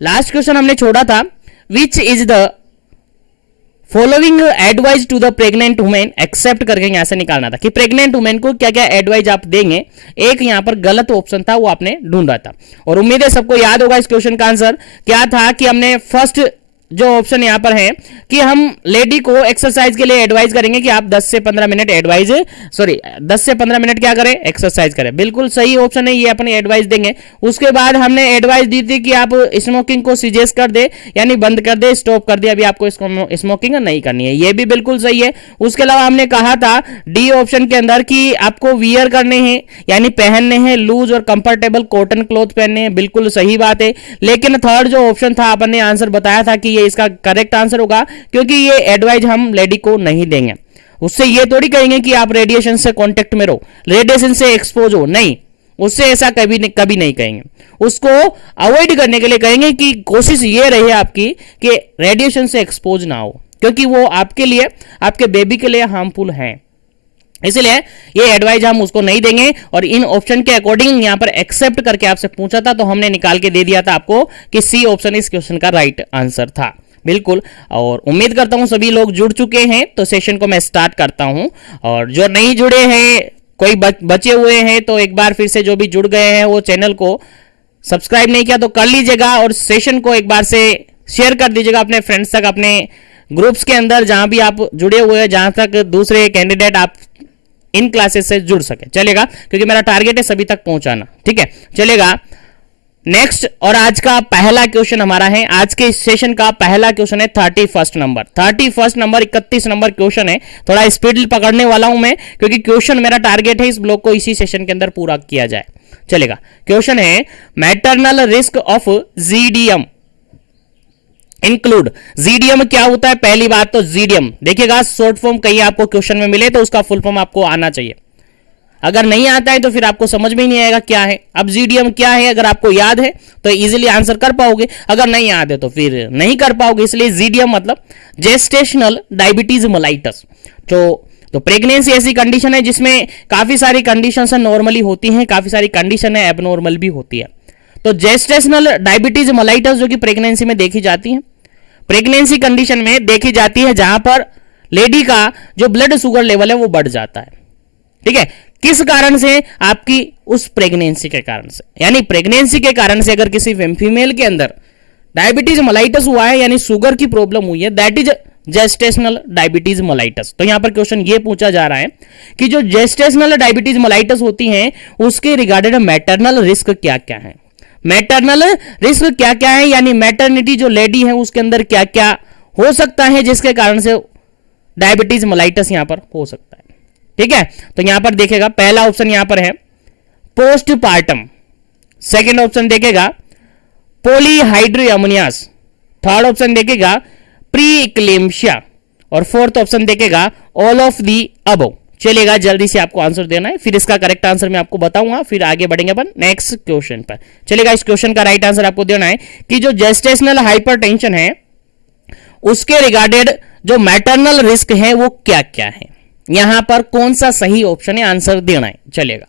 Last question हमने छोड़ा था, which is the following advice to the pregnant women except करके यहां से निकालना था कि प्रेग्नेंट वुमेन को क्या क्या एडवाइज आप देंगे। एक यहां पर गलत ऑप्शन था, वो आपने ढूंढा था। और उम्मीद है सबको याद होगा इस क्वेश्चन का आंसर क्या था कि हमने फर्स्ट जो ऑप्शन यहां पर है कि हम लेडी को एक्सरसाइज के लिए एडवाइज करेंगे कि आप 10 से 15 मिनट 10 से 15 मिनट क्या करें, एक्सरसाइज करें। बिल्कुल सही ऑप्शन है, ये अपनी एडवाइस देंगे। उसके बाद हमने एडवाइस दी थी कि आप स्मोकिंग को सजेस्ट कर दे, यानी बंद कर दे, स्टॉप कर दे, अभी आपको स्मोकिंग नहीं करनी है, ये भी बिल्कुल सही है। उसके अलावा हमने कहा था डी ऑप्शन के अंदर कि आपको वियर करने हैं, यानी पहनने हैं लूज और कंफर्टेबल कॉटन क्लॉथ पहनने हैं, बिल्कुल सही बात है। लेकिन थर्ड जो ऑप्शन था आपने आंसर बताया था कि इसका करेक्ट आंसर होगा, क्योंकि ये एडवाइस हम लेडी को नहीं देंगे। उससे ये थोड़ी कहेंगे कि आप रेडिएशन से कांटेक्ट में रहो, रेडिएशन से एक्सपोज हो, नहीं, उससे ऐसा कभी नहीं कहेंगे। उसको अवॉइड करने के लिए कहेंगे कि कोशिश ये रही आपकी कि रेडिएशन से एक्सपोज ना हो, क्योंकि वो आपके लिए, आपके बेबी के लिए हार्मफुल है, इसलिए ये एडवाइस हम उसको नहीं देंगे। और इन ऑप्शन के अकॉर्डिंग यहां पर एक्सेप्ट करके आपसे पूछा था, तो हमने निकाल के दे दिया था आपको कि सी ऑप्शन इस क्वेश्चन का राइट आंसर था। बिल्कुल, और उम्मीद करता हूं सभी लोग जुड़ चुके हैं, तो सेशन को मैं स्टार्ट करता हूं। और जो नहीं जुड़े हैं, कोई बचे हुए हैं, तो एक बार फिर से जो भी जुड़ गए हैं वो चैनल को सब्सक्राइब नहीं किया तो कर लीजिएगा, और सेशन को एक बार से शेयर कर दीजिएगा अपने फ्रेंड्स तक, अपने ग्रुप्स के अंदर जहां भी आप जुड़े हुए हैं, जहां तक दूसरे कैंडिडेट आप इन क्लासेस से जुड़ सके, चलेगा, क्योंकि मेरा टारगेट है सभी तक पहुंचाना, ठीक है, चलेगा। नेक्स्ट, और आज का पहला क्वेश्चन हमारा है, आज के सेशन का पहला क्वेश्चन है 31 नंबर 31 नंबर क्वेश्चन है। थोड़ा स्पीड पकड़ने वाला हूं मैं, क्योंकि क्वेश्चन मेरा टारगेट है इस ब्लॉक को इसी सेशन के अंदर पूरा किया जाए, चलेगा। क्वेश्चन है maternal risk of GDM include. GDM क्या होता है, पहली बात तो जीडीएम देखिएगा, शॉर्ट फॉर्म कहीं आपको क्वेश्चन में मिले तो उसका फुल फॉर्म आपको आना चाहिए। अगर नहीं आता है तो फिर आपको समझ में ही नहीं आएगा क्या है। अब जीडीएम क्या है अगर आपको याद है तो इजीली आंसर कर पाओगे, अगर नहीं याद है तो फिर नहीं कर पाओगे। इसलिए जीडीएम मतलब जेस्टेशनल डायबिटीज मेलाइटस। तो प्रेगनेंसी ऐसी कंडीशन है जिसमें काफी सारी कंडीशन नॉर्मली होती हैं, काफी सारी कंडीशन है एबनॉर्मल भी होती है। तो जेस्टेशनल डायबिटीज मेलाइटस जो कि प्रेगनेंसी में देखी जाती है, प्रेगनेंसी कंडीशन में देखी जाती है, जहां पर लेडी का जो ब्लड शुगर लेवल है वो बढ़ जाता है, ठीक है। किस कारण से, आपकी उस प्रेगनेंसी के कारण से, यानी प्रेगनेंसी के कारण से अगर किसी फीमेल के अंदर डायबिटीज मेलाइटस हुआ है, यानी शुगर की प्रॉब्लम हुई है, that is gestational diabetes mellitus. तो यहां पर क्वेश्चन ये पूछा जा रहा है कि जो जेस्टेशनल डायबिटीज मेलाइटस होती है उसके रिगार्डेड मैटरनल रिस्क क्या क्या है, मैटरनल रिस्क क्या क्या है, यानी मैटरनिटी जो लेडी है उसके अंदर क्या क्या हो सकता है जिसके कारण से डायबिटीज मेलाइटस यहां पर हो सकता है, ठीक है। तो यहां पर देखेगा पहला ऑप्शन यहां पर है पोस्टपार्टम, सेकंड ऑप्शन देखेगा पॉलीहाइड्रोअमोनियास, थर्ड ऑप्शन देखेगा प्री इक्लेम्शिया, और फोर्थ ऑप्शन देखेगा ऑल ऑफ दी अबव। चलेगा, जल्दी से आपको आंसर देना है, फिर इसका करेक्ट आंसर मैं आपको बताऊंगा, फिर आगे बढ़ेंगे अपन नेक्स्ट क्वेश्चन पर। चलेगा, इस क्वेश्चन का राइट आंसर आपको देना है कि जो जेस्टेशनल हाइपरटेंशन है उसके रिगार्डेड जो मैटरनल रिस्क है वो क्या क्या है, यहां पर कौन सा सही ऑप्शन है, आंसर देना है। चलेगा,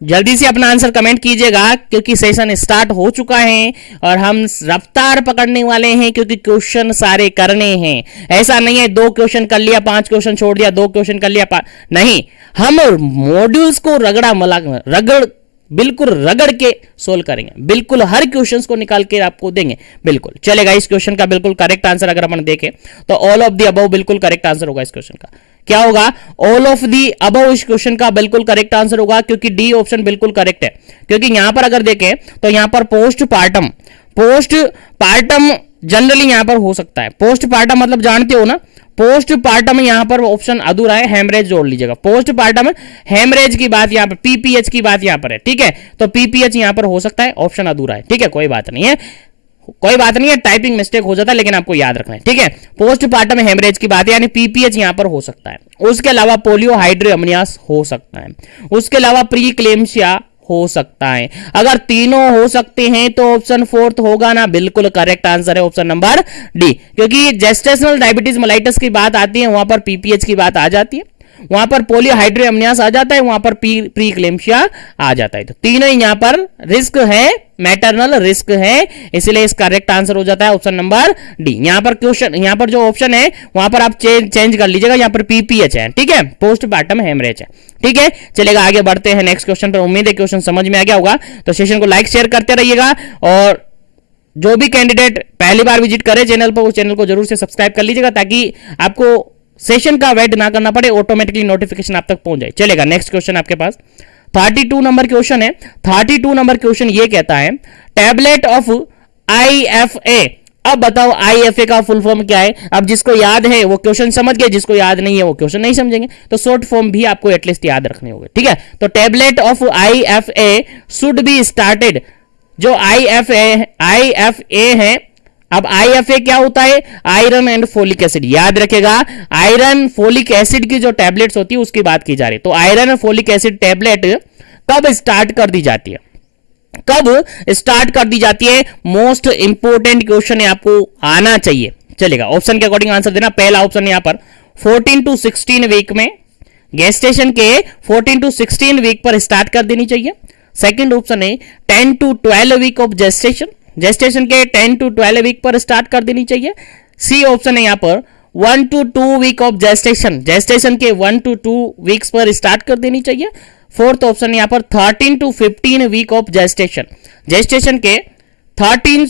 जल्दी से अपना आंसर कमेंट कीजिएगा, क्योंकि सेशन स्टार्ट हो चुका है और हम रफ्तार पकड़ने वाले हैं, क्योंकि क्वेश्चन सारे करने हैं। ऐसा नहीं है 2 क्वेश्चन कर लिया, 5 क्वेश्चन छोड़ दिया, 2 क्वेश्चन कर लिया, नहीं, हम मॉड्यूल्स को बिल्कुल रगड़ के सोल्व करेंगे, बिल्कुल हर क्वेश्चंस को निकाल के आपको देंगे, बिल्कुल। चलेगा, इस क्वेश्चन का बिल्कुल करेक्ट आंसर अगर अपन देखें तो ऑल ऑफ द अबव बिल्कुल करेक्ट आंसर होगा। इस क्वेश्चन का क्या होगा, ऑल ऑफ द अबव इस क्वेश्चन का बिल्कुल करेक्ट आंसर होगा, क्योंकि डी ऑप्शन बिल्कुल करेक्ट है। क्योंकि यहां पर अगर देखें तो यहां पर पोस्टपार्टम जनरली यहां पर हो सकता है। पोस्टपार्टम मतलब जानते हो ना, पोस्टपार्टम यहां पर ऑप्शन अधूरा है, हेमरेज जोड़ लीजिएगा। पोस्टपार्टम हेमरेज की बात यहां पर, पीपीएच की बात यहां पर है, ठीक है। तो पीपीएच यहां पर हो सकता है, ऑप्शन अधूरा है, ठीक है, कोई बात नहीं है, टाइपिंग मिस्टेक हो जाता है, लेकिन आपको याद रखना है, ठीक है। पोस्टपार्टम हेमरेज की बात है, यानी पीपीएच यहां पर हो सकता है। उसके अलावा पोलियोहाइड्रोअमनियास हो सकता है, उसके अलावा प्रीक्लेम्शिया हो सकता है। अगर तीनों हो सकते हैं तो ऑप्शन फोर्थ होगा ना, बिल्कुल करेक्ट आंसर है ऑप्शन नंबर डी, क्योंकि जेस्टेशनल डायबिटीज मेलाइटस की बात आती है वहां पर पीपीएच की बात आ जाती है। वहां पर पोलीहाइड्रोअमनियास आ जाता है, वहां पर प्री इक्लेम्पसिया आ जाता है। तो तीनों यहां पर रिस्क है, मैटरनल रिस्क है, इसलिए इसका करेक्ट आंसर हो जाता है ऑप्शन नंबर डी। यहां पर क्वेश्चन, यहां पर जो ऑप्शन है वहां पर आप चेंज कर लीजिएगा, यहां पर पीपीएच है, ठीक है, पोस्टपार्टम हेमरेज है, ठीक है। चलेगा, आगे बढ़ते हैं नेक्स्ट क्वेश्चन पर। उम्मीद है क्वेश्चन समझ में आ गया होगा, तो सेशन को लाइक शेयर करते रहिएगा, और जो भी कैंडिडेट पहली बार विजिट करे चैनल पर, उस चैनल को जरूर से सब्सक्राइब कर लीजिएगा, ताकि आपको सेशन का वेट ना करना पड़े, ऑटोमेटिकली नोटिफिकेशन आप तक पहुंच जाए। चलेगा, नेक्स्ट क्वेश्चन आपके पास 32 नंबर क्वेश्चन है। 32 नंबर क्वेश्चन ये कहता है टैबलेट ऑफ IFA। अब बताओ IFA का फुल फॉर्म क्या है। अब जिसको याद है वो क्वेश्चन समझ गए, जिसको याद नहीं है वो क्वेश्चन नहीं समझेंगे, तो शॉर्ट फॉर्म भी आपको एटलीस्ट याद रखने होंगे, ठीक है। तो tablet of IFA should be started. जो IFA है, अब IFA क्या होता है, आयरन एंड फोलिक एसिड, याद रखेगा, आयरन फोलिक एसिड की जो टैबलेट्स होती है उसकी बात की जा रही है। तो आयरन फोलिक एसिड टैबलेट कब स्टार्ट कर दी जाती है, कब स्टार्ट कर दी जाती है, मोस्ट इंपोर्टेंट क्वेश्चन है, आपको आना चाहिए। चलेगा, ऑप्शन के अकॉर्डिंग आंसर देना। पहला ऑप्शन यहां पर 14 to 16 वीक में, गेस्टेशन के 14 to 16 वीक पर स्टार्ट कर देनी चाहिए। सेकंड ऑप्शन है 10 to 12 week of gestation, gestation के 10 to 12 वीक पर स्टार्ट कर देनी चाहिए। सी ऑप्शन है यहां पर 1 to 2 week of gestation, gestation के 1 to 2 वीक्स पर स्टार्ट कर देनी चाहिए। फोर्थ ऑप्शन यहां पर 13 to 15 week of gestation, gestation के 13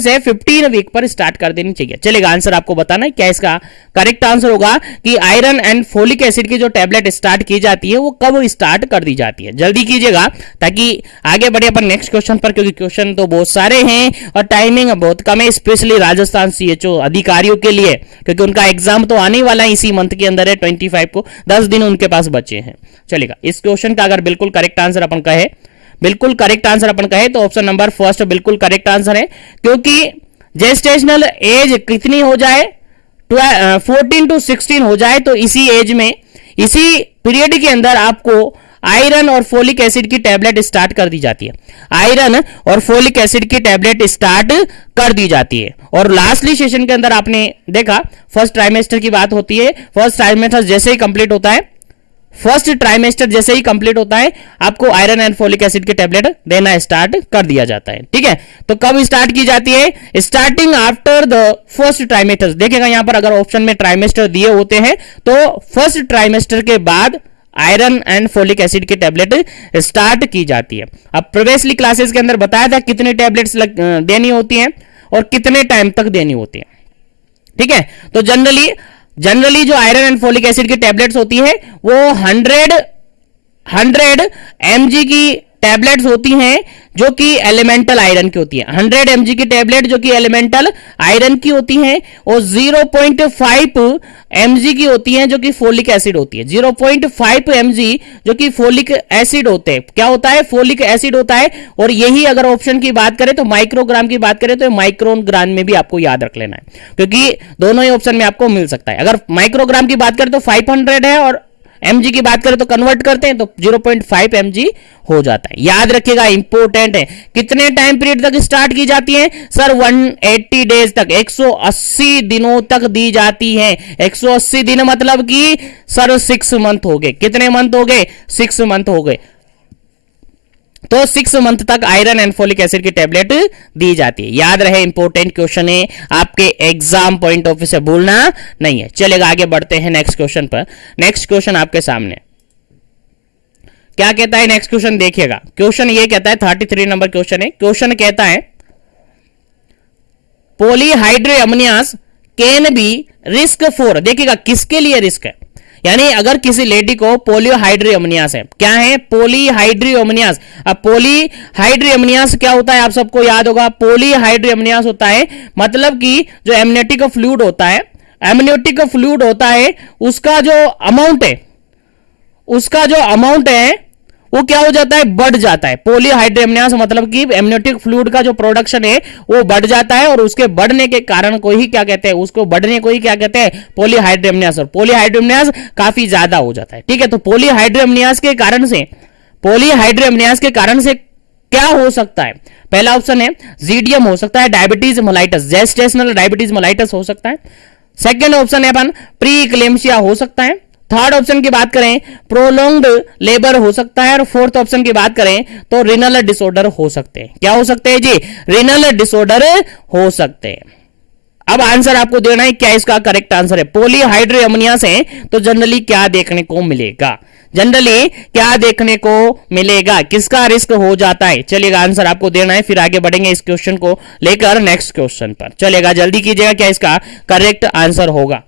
से 15 वीक पर स्टार्ट कर देनी चाहिए। चलेगा, आंसर आपको बताना है क्या इसका करेक्ट आंसर होगा कि आयरन एंड फोलिक एसिड की जो टैबलेट स्टार्ट की जाती है वो कब स्टार्ट कर दी जाती है। जल्दी कीजिएगा ताकि आगे बढ़े अपन नेक्स्ट क्वेश्चन पर, क्योंकि क्वेश्चन तो बहुत सारे हैं और टाइमिंग बहुत कम है, स्पेशली राजस्थान CHO अधिकारियों के लिए, क्योंकि उनका एग्जाम तो आने वाला है, इसी मंथ के अंदर है 25 को, 10 दिन उनके पास बचे हैं। चलेगा, इस क्वेश्चन का अगर बिल्कुल करेक्ट आंसर अपन कहे, बिल्कुल करेक्ट आंसर अपन कहे तो ऑप्शन नंबर फर्स्ट बिल्कुल करेक्ट आंसर है, क्योंकि जेस्टेशनल एज कितनी हो जाए, 14 to 16 हो जाए, तो इसी एज में, इसी पीरियड के अंदर आपको आयरन और फोलिक एसिड की टैबलेट स्टार्ट कर दी जाती है, आयरन और फोलिक एसिड की टैबलेट स्टार्ट कर दी जाती है। और लास्टली सेशन के अंदर आपने देखा फर्स्ट ट्राइमेस्टर की बात होती है, फर्स्ट ट्राइमेस्टर जैसे ही कंप्लीट होता है, फर्स्ट ट्राइमेस्टर जैसे ही कंप्लीट होता है, आपको आयरन एंड फोलिक एसिड की टैबलेट देना स्टार्ट कर दिया जाता है, ठीक है। तो कब स्टार्ट की जाती है, starting after the first trimester. देखिएगा यहां पर अगर ऑप्शन में ट्राइमेस्टर दिए होते हैं तो फर्स्ट ट्राइमेस्टर के बाद आयरन एंड फोलिक एसिड की टैबलेट स्टार्ट की जाती है। अब प्रीवियसली क्लासेस के अंदर बताया था कितनी टैबलेट्स देनी होती हैं और कितने टाइम तक देनी होती है, ठीक है। तो जनरली जो आयरन एंड फोलिक एसिड की टैबलेट्स होती है वो 100 mg की टैबलेट्स होती हैं जो कि एलिमेंटल आयरन की होती है। 100 mg की टैबलेट जो कि एलिमेंटल आयरन की होती हैं, और 0.5 mg की होती हैं जो कि फोलिक एसिड होती है। 0.5 mg जो कि फोलिक एसिड होते हैं, क्या होता है, फोलिक एसिड होता है। और यही अगर ऑप्शन की बात करें तो माइक्रोग्राम की बात करें तो माइक्रोन ग्राम में भी आपको याद रख लेना है, क्योंकि दोनों ही ऑप्शन में आपको मिल सकता है। अगर माइक्रोग्राम की बात करें तो 500 है और mg की बात करें तो कन्वर्ट करते हैं तो 0.5 mg हो जाता है। याद रखिएगा, इंपॉर्टेंट है। कितने टाइम पीरियड तक स्टार्ट की जाती है सर, 180 डेज तक, 180 दिनों तक दी जाती है। 180 दिन मतलब कि सर 6 मंथ हो गए। कितने मंथ हो गए, 6 मंथ हो गए। तो 6 मंथ तक आयरन एंड फोलिक एसिड की टैबलेट दी जाती है। याद रहे, इंपॉर्टेंट क्वेश्चन है, आपके एग्जाम पॉइंट ऑफ व्यू से भूलना नहीं है। चलेगा, आगे बढ़ते हैं नेक्स्ट क्वेश्चन पर। नेक्स्ट क्वेश्चन आपके सामने क्या कहता है, नेक्स्ट क्वेश्चन देखिएगा। क्वेश्चन ये कहता है 33 नंबर क्वेश्चन है। क्वेश्चन कहता है पॉलीहाइड्रोअमनियास कैन बी रिस्क फॉर, देखिएगा किसके लिए रिस्क है, यानी अगर किसी लेडी को पोलियोहाइड्रोअमनियास है, क्या है, पोलीहाइड्रोअमनियास। अब पोलीहाइड्रोअमनियास क्या होता है, आप सबको याद होगा। पोलीहाइड्रोअमनियास होता है मतलब कि जो एमनियोटिक फ्लूइड होता है, एमनियोटिक फ्लूइड होता है, उसका जो अमाउंट है वो क्या हो जाता है, बढ़ जाता है। पोलीहाइड्रोअमनियास मतलब कि एमनियोटिक फ्लूइड का जो प्रोडक्शन है वो बढ़ जाता है, और उसके बढ़ने के कारण को ही क्या कहते हैं, उसको बढ़ने को ही क्या कहते हैं, पोलीहाइड्रोअमनियास। और पोलीहाइड्रोअमनियास काफी ज्यादा हो जाता है, ठीक है। तो पोलीहाइड्रोअमनियास के कारण से क्या हो सकता है, पहला ऑप्शन है जीडीएम हो सकता है, diabetes mellitus, gestational diabetes mellitus हो सकता है। सेकेंड ऑप्शन है अपन प्री इक्लेम्सिया हो सकता है। थर्ड ऑप्शन की बात करें प्रोलॉन्ग्ड लेबर हो सकता है। और फोर्थ ऑप्शन की बात करें तो रिनल डिसऑर्डर हो सकते हैं। क्या हो सकते हैं जी? रिनल डिसऑर्डर हो सकते हैं। अब आंसर आपको देना है, क्या इसका करेक्ट आंसर है? पॉलीहाइड्रोअमोनिया से तो जनरली क्या देखने को मिलेगा? जनरली क्या देखने को मिलेगा? किसका रिस्क हो जाता है? चलिएगा आंसर आपको देना है, फिर आगे बढ़ेंगे इस क्वेश्चन को लेकर नेक्स्ट क्वेश्चन पर। चलिएगा जल्दी कीजिएगा, क्या इसका करेक्ट आंसर होगा?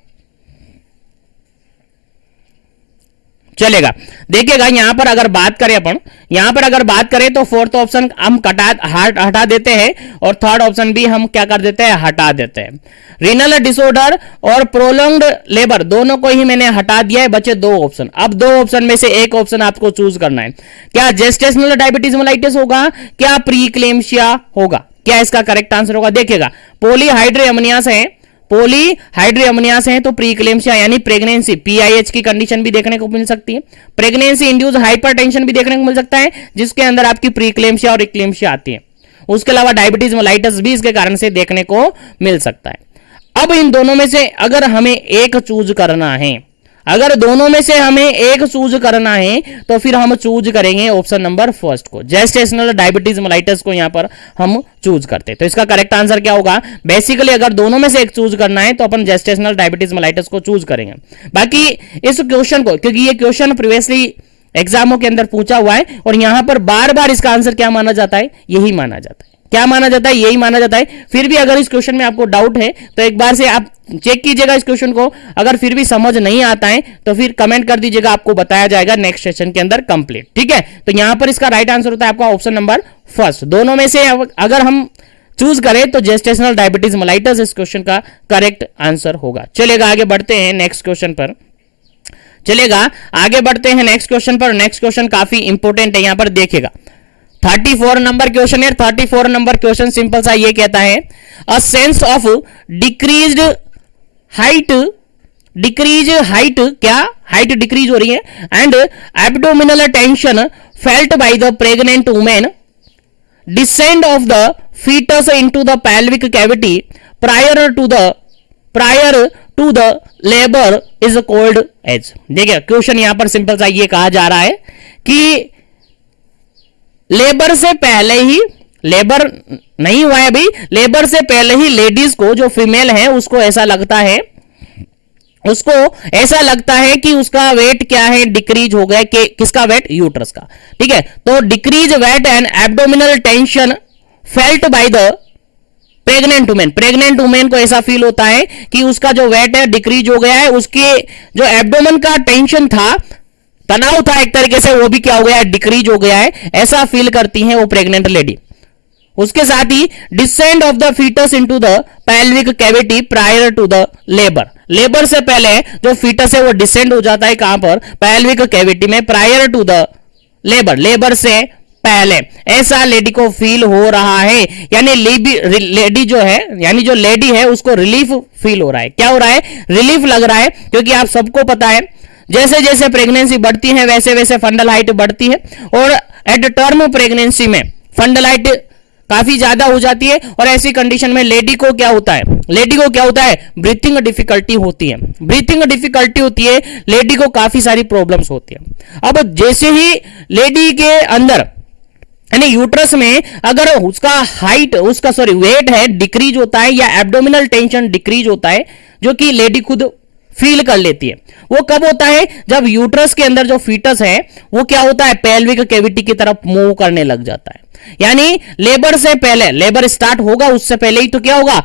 चलेगा, देखिएगा यहां पर अगर बात करें अपन, यहां पर अगर बात करें तो फोर्थ ऑप्शन हम हटा देते हैं और थर्ड ऑप्शन भी हम क्या कर देते हैं? हटा देते हैं। रीनल डिसऑर्डर और प्रोलॉन्ग्ड लेबर दोनों को ही मैंने हटा दिया है, बचे दो ऑप्शन। अब दो ऑप्शन में से एक ऑप्शन आपको चूज करना है। क्या जेस्टेशनल डायबिटीज मेलाइटिस होगा, क्या प्रीक्लेम्सिया होगा? क्या इसका करेक्ट आंसर होगा? देखिएगा पॉलीहाइड्रोअमोनियास है, पॉलीहाइड्रोअमोनियास है तो प्रीक्लेम्सिया यानी प्रेगनेंसी पीआईएच की कंडीशन भी देखने को मिल सकती है। प्रेगनेंसी इंड्यूस हाइपरटेंशन भी देखने को मिल सकता है, जिसके अंदर आपकी प्रीक्लेम्सिया और इक्लेम्सिया आती है। उसके अलावा डायबिटीज मेलाइटिस भी इसके कारण से देखने को मिल सकता है। अब इन दोनों में से अगर हमें एक चूज करना है, अगर दोनों में से हमें एक चूज करना है तो फिर हम चूज करेंगे ऑप्शन नंबर फर्स्ट को, जेस्टेशनल डायबिटीज मेलाइटिस को यहां पर हम चूज करते हैं। तो इसका करेक्ट आंसर क्या होगा? बेसिकली अगर दोनों में से एक चूज करना है तो अपन जेस्टेशनल डायबिटीज मेलाइटिस को चूज करेंगे। बाकी इस क्वेश्चन को, क्योंकि ये क्वेश्चन प्रीवियसली एग्जामों के अंदर पूछा हुआ है और यहां पर बार बार इसका आंसर क्या माना जाता है? यही माना जाता है। क्या माना जाता है? यही माना जाता है। फिर भी अगर इस क्वेश्चन में आपको डाउट है तो एक बार से आप चेक कीजिएगा इस क्वेश्चन को। अगर फिर भी समझ नहीं आता है तो फिर कमेंट कर दीजिएगा, आपको बताया जाएगा नेक्स्ट सेशन के अंदर कंप्लीट। ठीक है, तो यहां पर इसका राइट आंसर होता है आपका ऑप्शन नंबर फर्स्ट। दोनों में से अगर हम चूज करें तो जेस्टेशनल डायबिटीज मेलाइटिस इस क्वेश्चन का करेक्ट आंसर होगा। चलेगा आगे बढ़ते हैं नेक्स्ट क्वेश्चन पर। चलेगा आगे बढ़ते हैं नेक्स्ट क्वेश्चन पर। नेक्स्ट क्वेश्चन काफी इंपॉर्टेंट है, यहां पर देखिएगा 34 नंबर क्वेश्चन है। 34 नंबर क्वेश्चन सिंपल सा ये कहता है, a sense of decreased height, decrease height, क्या हाइट डिक्रीज हो रही है, and abdominal tension felt by the pregnant women, descent of the foetus into the pelvic cavity prior to the labour is called as. देखिए question यहां पर simple सा ये कहा जा रहा है कि लेबर से पहले ही, लेबर नहीं हुआ है अभी, लेबर से पहले ही लेडीज को, जो फीमेल है उसको ऐसा लगता है, उसको ऐसा लगता है कि उसका वेट क्या है? डिक्रीज हो गया। कि किसका वेट? यूट्रस का। ठीक है, तो decrease weight and abdominal tension felt by the pregnant women, pregnant women को ऐसा फील होता है कि उसका जो वेट है डिक्रीज हो गया है, उसके जो एब्डोमेन का टेंशन था, तनाव था एक तरीके से, वो भी क्या हो गया है? डिक्रीज हो गया है। ऐसा फील करती है वो प्रेग्नेंट लेडी। उसके साथ ही descend of the foetus into the pelvic cavity prior to the labour, labour से पहले जो फीटस है वो डिसेंड हो जाता है कहां पर? pelvic कैविटी में, prior to the labour, labour से पहले ऐसा लेडी को फील हो रहा है। यानी लेडी जो है, यानी जो लेडी है उसको रिलीफ फील हो रहा है। क्या हो रहा है? रिलीफ लग रहा है, क्योंकि आप सबको पता है जैसे जैसे प्रेगनेंसी बढ़ती है वैसे वैसे फंडल हाइट बढ़ती है, और एट टर्म प्रेगनेंसी में फंडल हाइट काफी ज्यादा हो जाती है, और ऐसी कंडीशन में लेडी को क्या होता है? लेडी को क्या होता है? ब्रीथिंग डिफिकल्टी होती है। ब्रीथिंग डिफिकल्टी होती है, लेडी को काफी सारी प्रॉब्लम्स होती है। अब जैसे ही लेडी के अंदर यानी यूट्रस में अगर उसका हाइट, उसका सॉरी वेट है डिक्रीज होता है, या एब्डोमिनल टेंशन डिक्रीज होता है, जो कि लेडी खुद फील कर लेती है, वो कब होता है? जब यूट्रस के अंदर जो फीटस है वो क्या होता है? पेल्विक कैविटी की तरफ मूव करने लग जाता है। यानी लेबर से पहले, लेबर स्टार्ट होगा उससे पहले ही तो क्या होगा?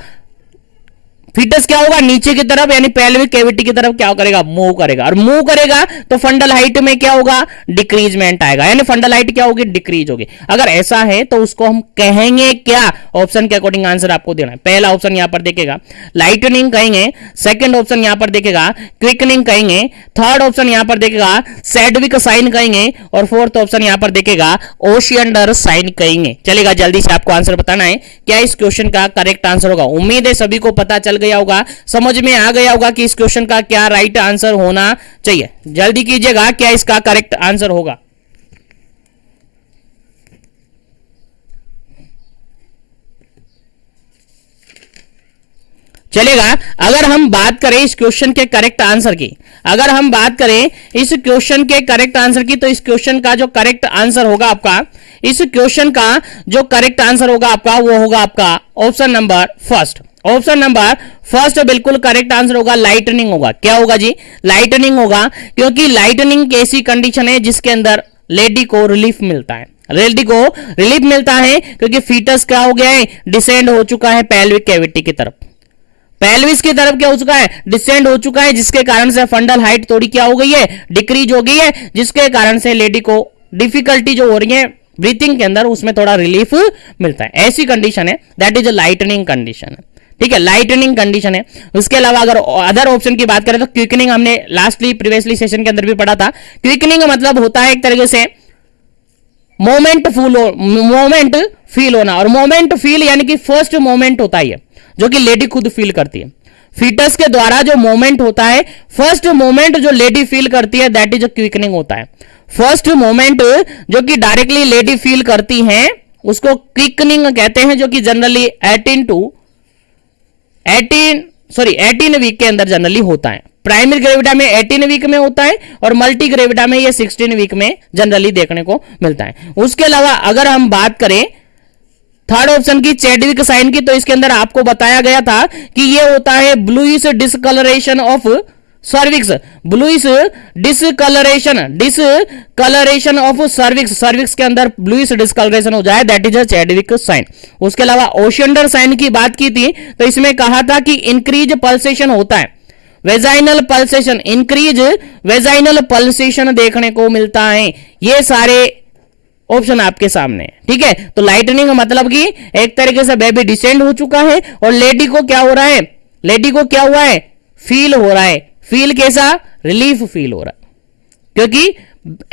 फीटस क्या होगा? नीचे की तरफ, यानी पेल्विक कैविटी की तरफ क्या करेगा? मूव करेगा, और मूव करेगा तो फंडल हाइट में क्या होगा? डिक्रीजमेंट आएगा, यानी फंडल हाइट क्या होगी? डिक्रीज होगी। अगर ऐसा है तो उसको हम कहेंगे क्या? ऑप्शन के अकॉर्डिंग आंसर आपको देना है। पहला ऑप्शन यहां पर देखेगा लाइटनिंग कहेंगे, सेकंड ऑप्शन यहां पर देखेगा क्विकनिंग कहेंगे, थर्ड ऑप्शन यहां पर देखेगा सैडविक साइन कहेंगे, और फोर्थ ऑप्शन यहां पर देखेगा ओशियंडर साइन कहेंगे। चलेगा जल्दी से आपको आंसर बताना है, क्या इस क्वेश्चन का करेक्ट आंसर होगा। उम्मीद है सभी को पता चल गया होगा, समझ में आ गया होगा कि इस क्वेश्चन का क्या राइट आंसर होना चाहिए। जल्दी कीजिएगा, क्या इसका करेक्ट आंसर होगा। चलेगा। अगर हम बात करें इस क्वेश्चन के करेक्ट आंसर की, अगर हम बात करें इस क्वेश्चन के करेक्ट आंसर की, तो इस क्वेश्चन का जो करेक्ट आंसर होगा आपका, इस क्वेश्चन का जो करेक्ट आंसर होगा आपका, वो होगा आपका option number first. Option number first बिल्कुल करेक्ट आंसर होगा, लाइटनिंग होगा। क्या होगा जी? लाइटनिंग होगा, क्योंकि लाइटनिंग ऐसी कंडीशन है जिसके अंदर लेडी को रिलीफ मिलता है, लेडी को रिलीफ मिलता है, क्योंकि फीटस क्या हो गया है? डिसेंड हो चुका है पेल्विक कैविटी की तरफ, पेल्विस की तरफ क्या हो चुका है? डिसेंड हो चुका है, जिसके कारण से फंडल हाइट थोड़ी क्या हो गई है? डिक्रीज हो गई है, जिसके कारण से लेडी को डिफिकल्टी जो हो रही है ब्रीथिंग के अंदर, उसमें थोड़ा रिलीफ मिलता है। ऐसी कंडीशन है, that is a lightning condition है। ठीक है, लाइटनिंग कंडीशन है। उसके अलावा अगर अदर ऑप्शन की बात करें तो क्विकनिंग हमने लास्टली प्रीवियसली सेशन के अंदर भी पढ़ा था। क्विकनिंग का मतलब होता है एक तरीके से मोमेंट फील होना, और मोमेंट फील यानी कि फर्स्ट मोमेंट होता है जो कि लेडी खुद फील करती है। फीटस के द्वारा जो मोमेंट होता है, फर्स्ट मोमेंट जो लेडी फील करती है, दैट इज अ क्विकनिंग होता है। फर्स्ट मोमेंट जो कि डायरेक्टली लेडी फील करती हैं, उसको क्विकनिंग कहते हैं, जो कि जनरली 18 वीक के अंदर जनरली होता है। प्राइमरी ग्रेविडा में 18 वीक में होता है, और मल्टी ग्रेविडा में ये 16 वीक में जनरली देखने को मिलता है। उसके अलावा अगर हम बात करें थर्ड ऑप्शन की, चैडविक साइन की, तो इसके अंदर आपको बताया गया था कि ये होता है bluish discolouration of cervix, bluish discolouration of cervix, cervix के अंदर ब्लूइश डिसकलरेशन हो जाए, that is a Chadwick sign. उसके अलावा ओशियंडर साइन की बात की थी, तो इसमें कहा था कि इंक्रीज पल्सेशन होता है, vaginal pulsation, increase vaginal pulsation देखने को मिलता है। ये सारे ऑप्शन आपके सामने है। ठीक है, तो लाइटनिंग मतलब कि एक तरीके से बेबी डिसेंड हो चुका है, और लेडी को क्या हो रहा है? लेडी को क्या हुआ है? फील हो रहा है। फील कैसा? रिलीफ फील हो रहा है, क्योंकि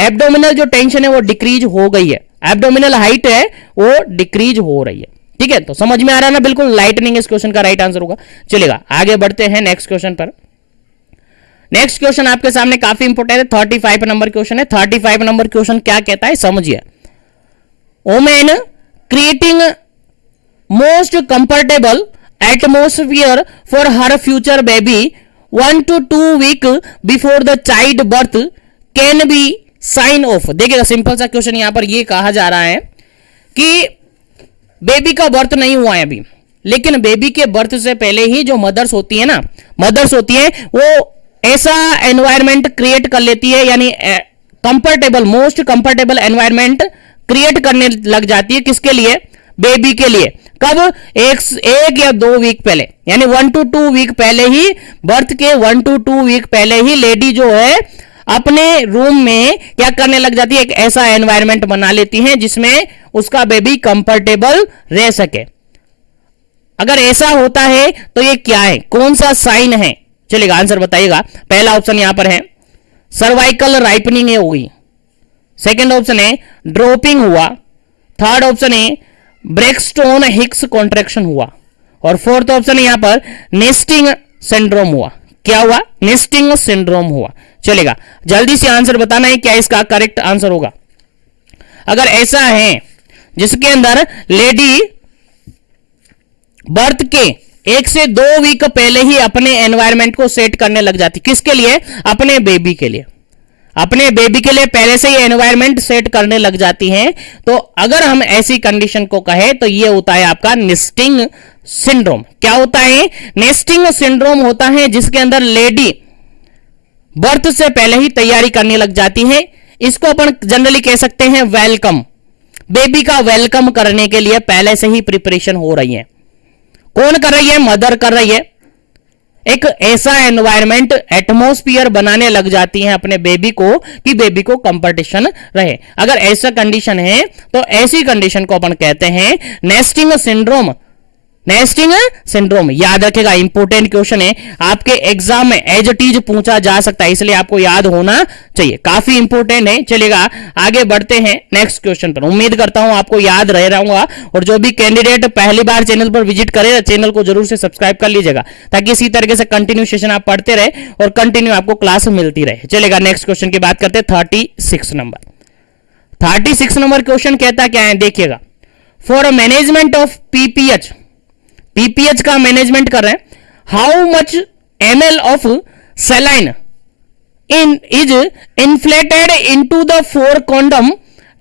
एब्डोमिनल जो टेंशन है वो डिक्रीज हो गई है, एब्डोमिनल हाइट है वो डिक्रीज हो रही है। ठीक है, तो समझ में आ रहा है ना? बिल्कुल लाइटनिंग इस क्वेश्चन का राइट आंसर होगा। चलेगा, आगे बढ़ते हैं नेक्स्ट क्वेश्चन पर। नेक्स्ट क्वेश्चन आपके सामने काफी इंपोर्टेंट है, 35 नंबर क्वेश्चन है। 35 नंबर क्वेश्चन क्या कहता है समझिए। Women creating most comfortable atmosphere for her future baby 1 to 2 week before the child birth can be sign of. देखिएगा, सिंपल सा क्वेश्चन यहां पर ये कहा जा रहा है कि बेबी का बर्थ नहीं हुआ है अभी, लेकिन बेबी के बर्थ से पहले ही जो मदर्स होती है ना, मदर्स होती है, वो ऐसा एनवायरमेंट क्रिएट कर लेती है, यानी comfortable, most comfortable environment create करने लग जाती है। किसके लिए? बेबी के लिए। कब? एक या 2 वीक पहले, यानी 1 to 2 वीक पहले ही, बर्थ के 1 to 2 वीक पहले ही लेडी जो है अपने रूम में क्या करने लग जाती है? एक ऐसा एनवायरमेंट बना लेती है जिसमें उसका बेबी कंफर्टेबल रह सके। अगर ऐसा होता है तो ये क्या है? कौन सा साइन है? चलिएगा, आंसर बताइएगा। पहला ऑप्शन यहां पर है सर्वाइकल राइपनिंग है होगी, सेकंड ऑप्शन है ड्रॉपिंग हुआ, थर्ड ऑप्शन है ब्रेकस्टोन हिक्स कॉन्ट्रैक्शन हुआ, और फोर्थ ऑप्शन है यहां पर नेस्टिंग सिंड्रोम हुआ। क्या हुआ? नेस्टिंग सिंड्रोम हुआ। चलेगा, जल्दी से आंसर बताना है क्या इसका करेक्ट आंसर होगा। अगर ऐसा है जिसके अंदर लेडी बर्थ के 1 से 2 वीक पहले ही अपने एनवायरमेंट को सेट करने लग जाती, किसके लिए? अपने बेबी के लिए, अपने बेबी के लिए पहले से ही एनवायरमेंट सेट करने लग जाती हैं। तो अगर हम ऐसी कंडीशन को कहें तो ये होता है आपका नेस्टिंग सिंड्रोम। क्या होता है? नेस्टिंग सिंड्रोम होता है जिसके अंदर लेडी बर्थ से पहले ही तैयारी करने लग जाती है। इसको अपन जनरली कह सकते हैं वेलकम, बेबी का वेलकम करने के लिए पहले से ही प्रिपरेशन हो रही है। कौन कर रही है? मदर कर रही है। एक ऐसा एनवायरमेंट, एटमॉस्फियर बनाने लग जाती हैं अपने बेबी को कि बेबी को कंपटीशन रहे। अगर ऐसा कंडीशन है तो ऐसी कंडीशन को अपन कहते हैं नेस्टिंग सिंड्रोम। नेस्टिंग सिंड्रोम याद रखेगा, इंपोर्टेंट क्वेश्चन है, आपके एग्जाम में एज इट इज पूछा जा सकता है, इसलिए आपको याद होना चाहिए, काफी इंपोर्टेंट है। चलेगा, आगे बढ़ते हैं नेक्स्ट क्वेश्चन पर। उम्मीद करता हूं आपको याद रह रहूंगा, और जो भी कैंडिडेट पहली बार चैनल पर विजिट करे, चैनल को जरूर से सब्सक्राइब कर लीजिएगा, ताकि इसी तरीके से कंटिन्यू सेशन आप पढ़ते रहे और कंटिन्यू आपको क्लास मिलती रहे। चलेगा, नेक्स्ट क्वेश्चन की बात करते हैं। 36 नंबर क्वेश्चन कहता क्या है, देखिएगा। For management of PPH, PPH का मैनेजमेंट कर रहे हैं, हाउ मच ml ऑफ saline is inflated into the four condom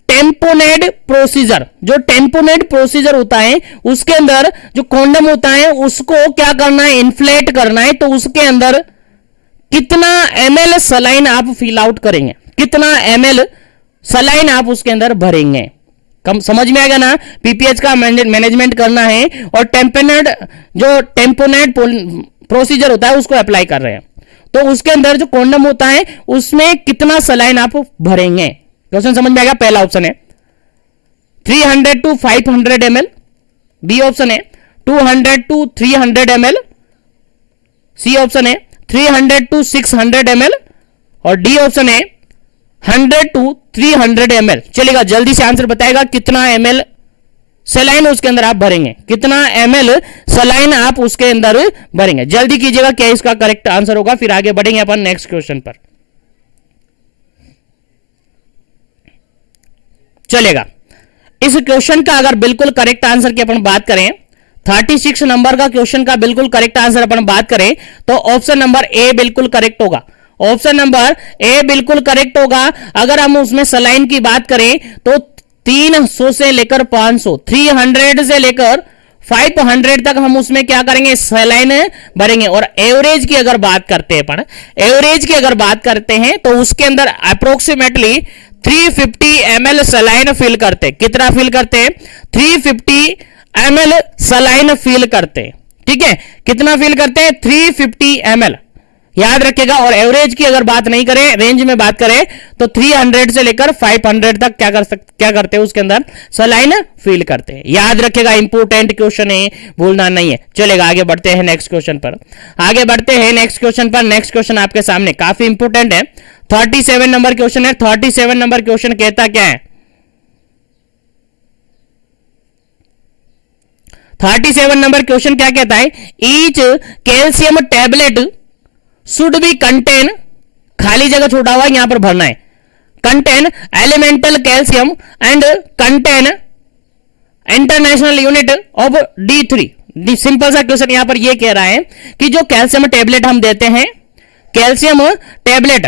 tamponade procedure. जो टेम्पोनेड प्रोसीजर होता है उसके अंदर जो कॉन्डम होता है उसको क्या करना है, इन्फ्लेट करना है। तो उसके अंदर कितना ml सलाइन आप फिल आउट करेंगे, कितना ml सलाइन आप उसके अंदर भरेंगे। कम समझ में आएगा ना, पीपीएच का मैनेजमेंट करना है और टेम्पोनेड जो टेम्पोनेड प्रोसीजर होता है उसको अप्लाई कर रहे हैं। तो उसके अंदर जो कॉन्डम होता है उसमें कितना सलाइन आप भरेंगे। क्वेश्चन समझ में आएगा। पहला ऑप्शन है 300 to 500 ml, बी ऑप्शन है 200 to 300 ml, सी ऑप्शन है 300 to 600 ml और डी ऑप्शन है 100 to 300 ml। चलेगा, जल्दी से आंसर बताएगा कितना ml सलाइन उसके अंदर आप भरेंगे, कितना ml सलाइन आप उसके अंदर भरेंगे। जल्दी कीजिएगा, क्या इसका करेक्ट आंसर होगा। फिर आगे बढ़ेंगे अपन नेक्स्ट क्वेश्चन पर। चलेगा, इस क्वेश्चन का अगर बिल्कुल करेक्ट आंसर की अपन बात करें, 36 नंबर का क्वेश्चन का बिल्कुल करेक्ट आंसर अपन बात करें तो ऑप्शन नंबर ए बिल्कुल करेक्ट होगा। ऑप्शन नंबर ए बिल्कुल करेक्ट होगा। अगर हम उसमें सलाइन की बात करें तो 300 से लेकर 500, 300 से लेकर 500 तक हम उसमें क्या करेंगे, सलाइन भरेंगे। और एवरेज की अगर बात करते हैं अपन, एवरेज की अगर बात करते हैं तो उसके अंदर अप्रोक्सीमेटली 350 ml सलाइन फिल करते। कितना फिल करते? 350 ml सलाइन फिल करते। ठीक है, कितना फिल करते हैं? 350 ml, याद रखिएगा। और एवरेज की अगर बात नहीं करें, रेंज में बात करें तो 300 से लेकर 500 तक क्या करते हैं उसके अंदर सलाइन फिल करते हैं। याद रखिएगा, इंपोर्टेंट क्वेश्चन है, भूलना नहीं है। चलेगा, आगे बढ़ते हैं नेक्स्ट क्वेश्चन पर। आगे बढ़ते हैं नेक्स्ट क्वेश्चन पर। नेक्स्ट क्वेश्चन आपके सामने काफी इंपोर्टेंट है, 37 नंबर क्वेश्चन है। 37 नंबर क्वेश्चन कहता क्या है? 37 नंबर क्वेश्चन क्या कहता है? Each calcium tablet should be contain, खाली जगह छोटा हुआ यहां पर भरना है, contain elemental calcium and contain international unit of D3। Simple सा क्वेश्चन यहां पर यह कह रहा है कि जो कैल्शियम टैबलेट हम देते हैं, कैल्शियम टैबलेट,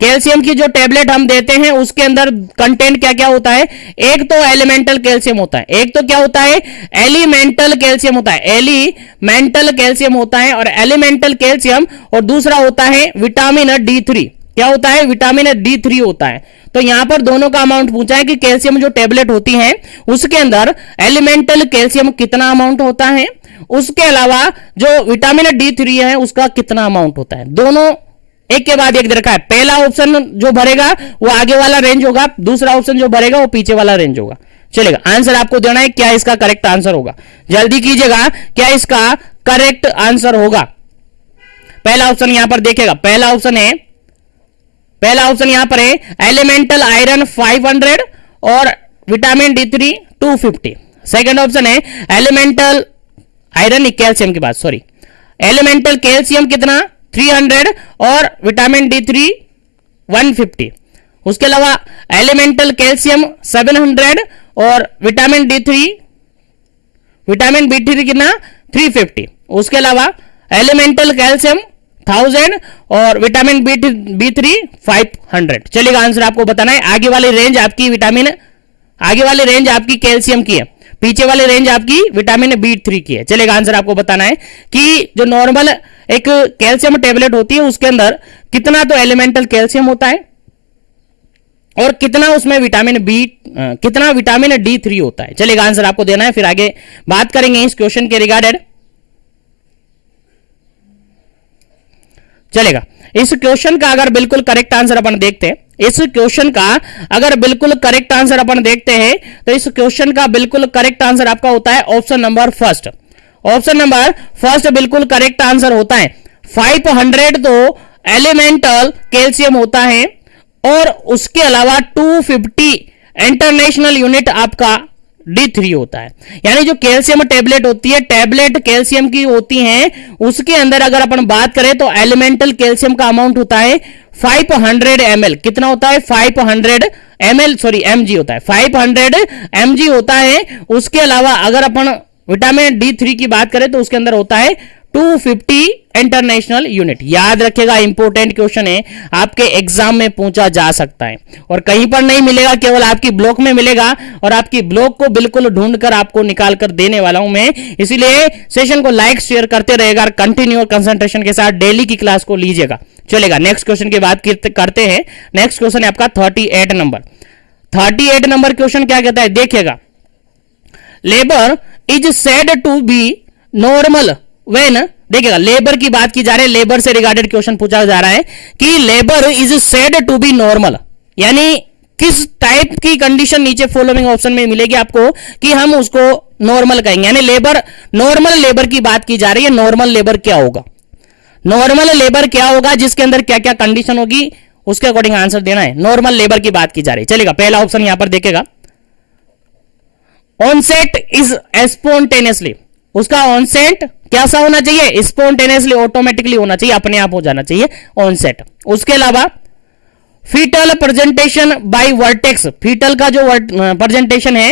कैल्शियम की जो टैबलेट हम देते हैं उसके अंदर कंटेंट क्या क्या होता है? एक तो एलिमेंटल कैल्शियम होता है, एक तो क्या होता है? एलिमेंटल कैल्शियम होता है, एलिमेंटल कैल्शियम होता है और एलिमेंटल कैल्शियम, और दूसरा होता है विटामिन D3। क्या होता है? विटामिन D3 होता है। तो यहां पर दोनों का अमाउंट पूछा है कि कैल्शियम जो टैबलेट होती है उसके अंदर एलिमेंटल कैल्शियम कितना अमाउंट होता है, उसके अलावा जो विटामिन D3 है उसका कितना अमाउंट होता है। दोनों एक के बाद एक दे रखा है। पहला ऑप्शन जो भरेगा वो आगे वाला रेंज होगा, दूसरा ऑप्शन जो भरेगा वो पीछे वाला रेंज होगा। चलेगा, आंसर आपको देना है, क्या इसका करेक्ट आंसर होगा। जल्दी कीजिएगा, क्या इसका करेक्ट आंसर होगा। पहला ऑप्शन यहां पर देखेगा, पहला ऑप्शन यहां पर है एलिमेंटल आयरन 500 और विटामिन D3 250। सेकंड ऑप्शन है एलिमेंटल आयरन, कैल्शियम की बात, सॉरी, एलिमेंटल कैल्शियम कितना 300 और विटामिन D3 150। उसके अलावा एलिमेंटल कैल्शियम 700 और विटामिन B3 कितना 350। उसके अलावा एलिमेंटल कैल्शियम 1000 और विटामिन B3 500। चलिएगा, आंसर आपको बताना है। आगे वाली रेंज आपकी विटामिन, आगे वाली रेंज आपकी कैल्शियम की है, पीछे वाली रेंज आपकी विटामिन B3 की है। चलेगा, आंसर आपको बताना है कि जो नॉर्मल एक कैल्शियम टेबलेट होती है उसके अंदर कितना तो एलिमेंटल कैल्शियम होता है और कितना उसमें कितना विटामिन D3 होता है। चलेगा, आंसर आपको देना है। फिर आगे बात करेंगे इस क्वेश्चन के रिगार्डेड। चलेगा, इस क्वेश्चन का अगर बिल्कुल करेक्ट आंसर अपन देखते हैं, इस क्वेश्चन का अगर बिल्कुल करेक्ट आंसर अपन देखते हैं तो इस क्वेश्चन का बिल्कुल करेक्ट आंसर आपका होता है option number first. Option number first बिल्कुल करेक्ट आंसर होता है। 500 तो एलिमेंटल कैल्शियम होता है और उसके अलावा 250 इंटरनेशनल यूनिट आपका D3 होता है। यानी जो कैल्शियम टेबलेट होती है, टेबलेट कैल्शियम की होती हैं, उसके अंदर अगर अपन बात करें तो एलिमेंटल कैल्शियम का अमाउंट होता है 500 ml। कितना होता है? 500 ml, सॉरी mg होता है, 500 mg होता है। उसके अलावा अगर अपन विटामिन D3 की बात करें तो उसके अंदर होता है 250 इंटरनेशनल यूनिट। याद रखिएगा, इंपॉर्टेंट क्वेश्चन है, आपके एग्जाम में पूछा जा सकता है और कहीं पर नहीं मिलेगा, केवल आपकी ब्लॉक में मिलेगा और आपकी ब्लॉक को बिल्कुल ढूंढकर आपको निकाल कर देने वाला हूं मैं। इसीलिए सेशन को लाइक शेयर करते रहेगा और कंटिन्यू और कंसंट्रेशन के साथ डेली की क्लास को लीजिएगा। चलेगा, नेक्स्ट क्वेश्चन की बात करते हैं। नेक्स्ट क्वेश्चन है आपका 38 नंबर। 38 नंबर क्वेश्चन क्या कहता है, देखिएगा, labour is said to be normal when, देखिएगा लेबर की बात की जा रही है, लेबर से रिगार्डेड क्वेश्चन पूछा जा रहा है कि labour is said to be normal, यानी किस टाइप की कंडीशन नीचे फॉलोइंग ऑप्शन में मिलेगी आपको कि हम उसको नॉर्मल कहेंगे, यानी लेबर, नॉर्मल लेबर की बात की जा रही है। नॉर्मल लेबर क्या होगा, नॉर्मल लेबर क्या होगा, जिसके अंदर क्या क्या कंडीशन होगी उसके अकॉर्डिंग आंसर देना है। नॉर्मल लेबर की बात की जा रही है। चलेगा, पहला ऑप्शन यहां पर देखेगा, ऑनसेट इज स्पॉन्टेनियसली, उसका ऑनसेट कैसा होना चाहिए, स्पॉन्टेनियसली, ऑटोमेटिकली होना चाहिए, अपने आप हो जाना चाहिए ऑनसेट। उसके अलावा foetal presentation by vertex, foetal का जो प्रेजेंटेशन है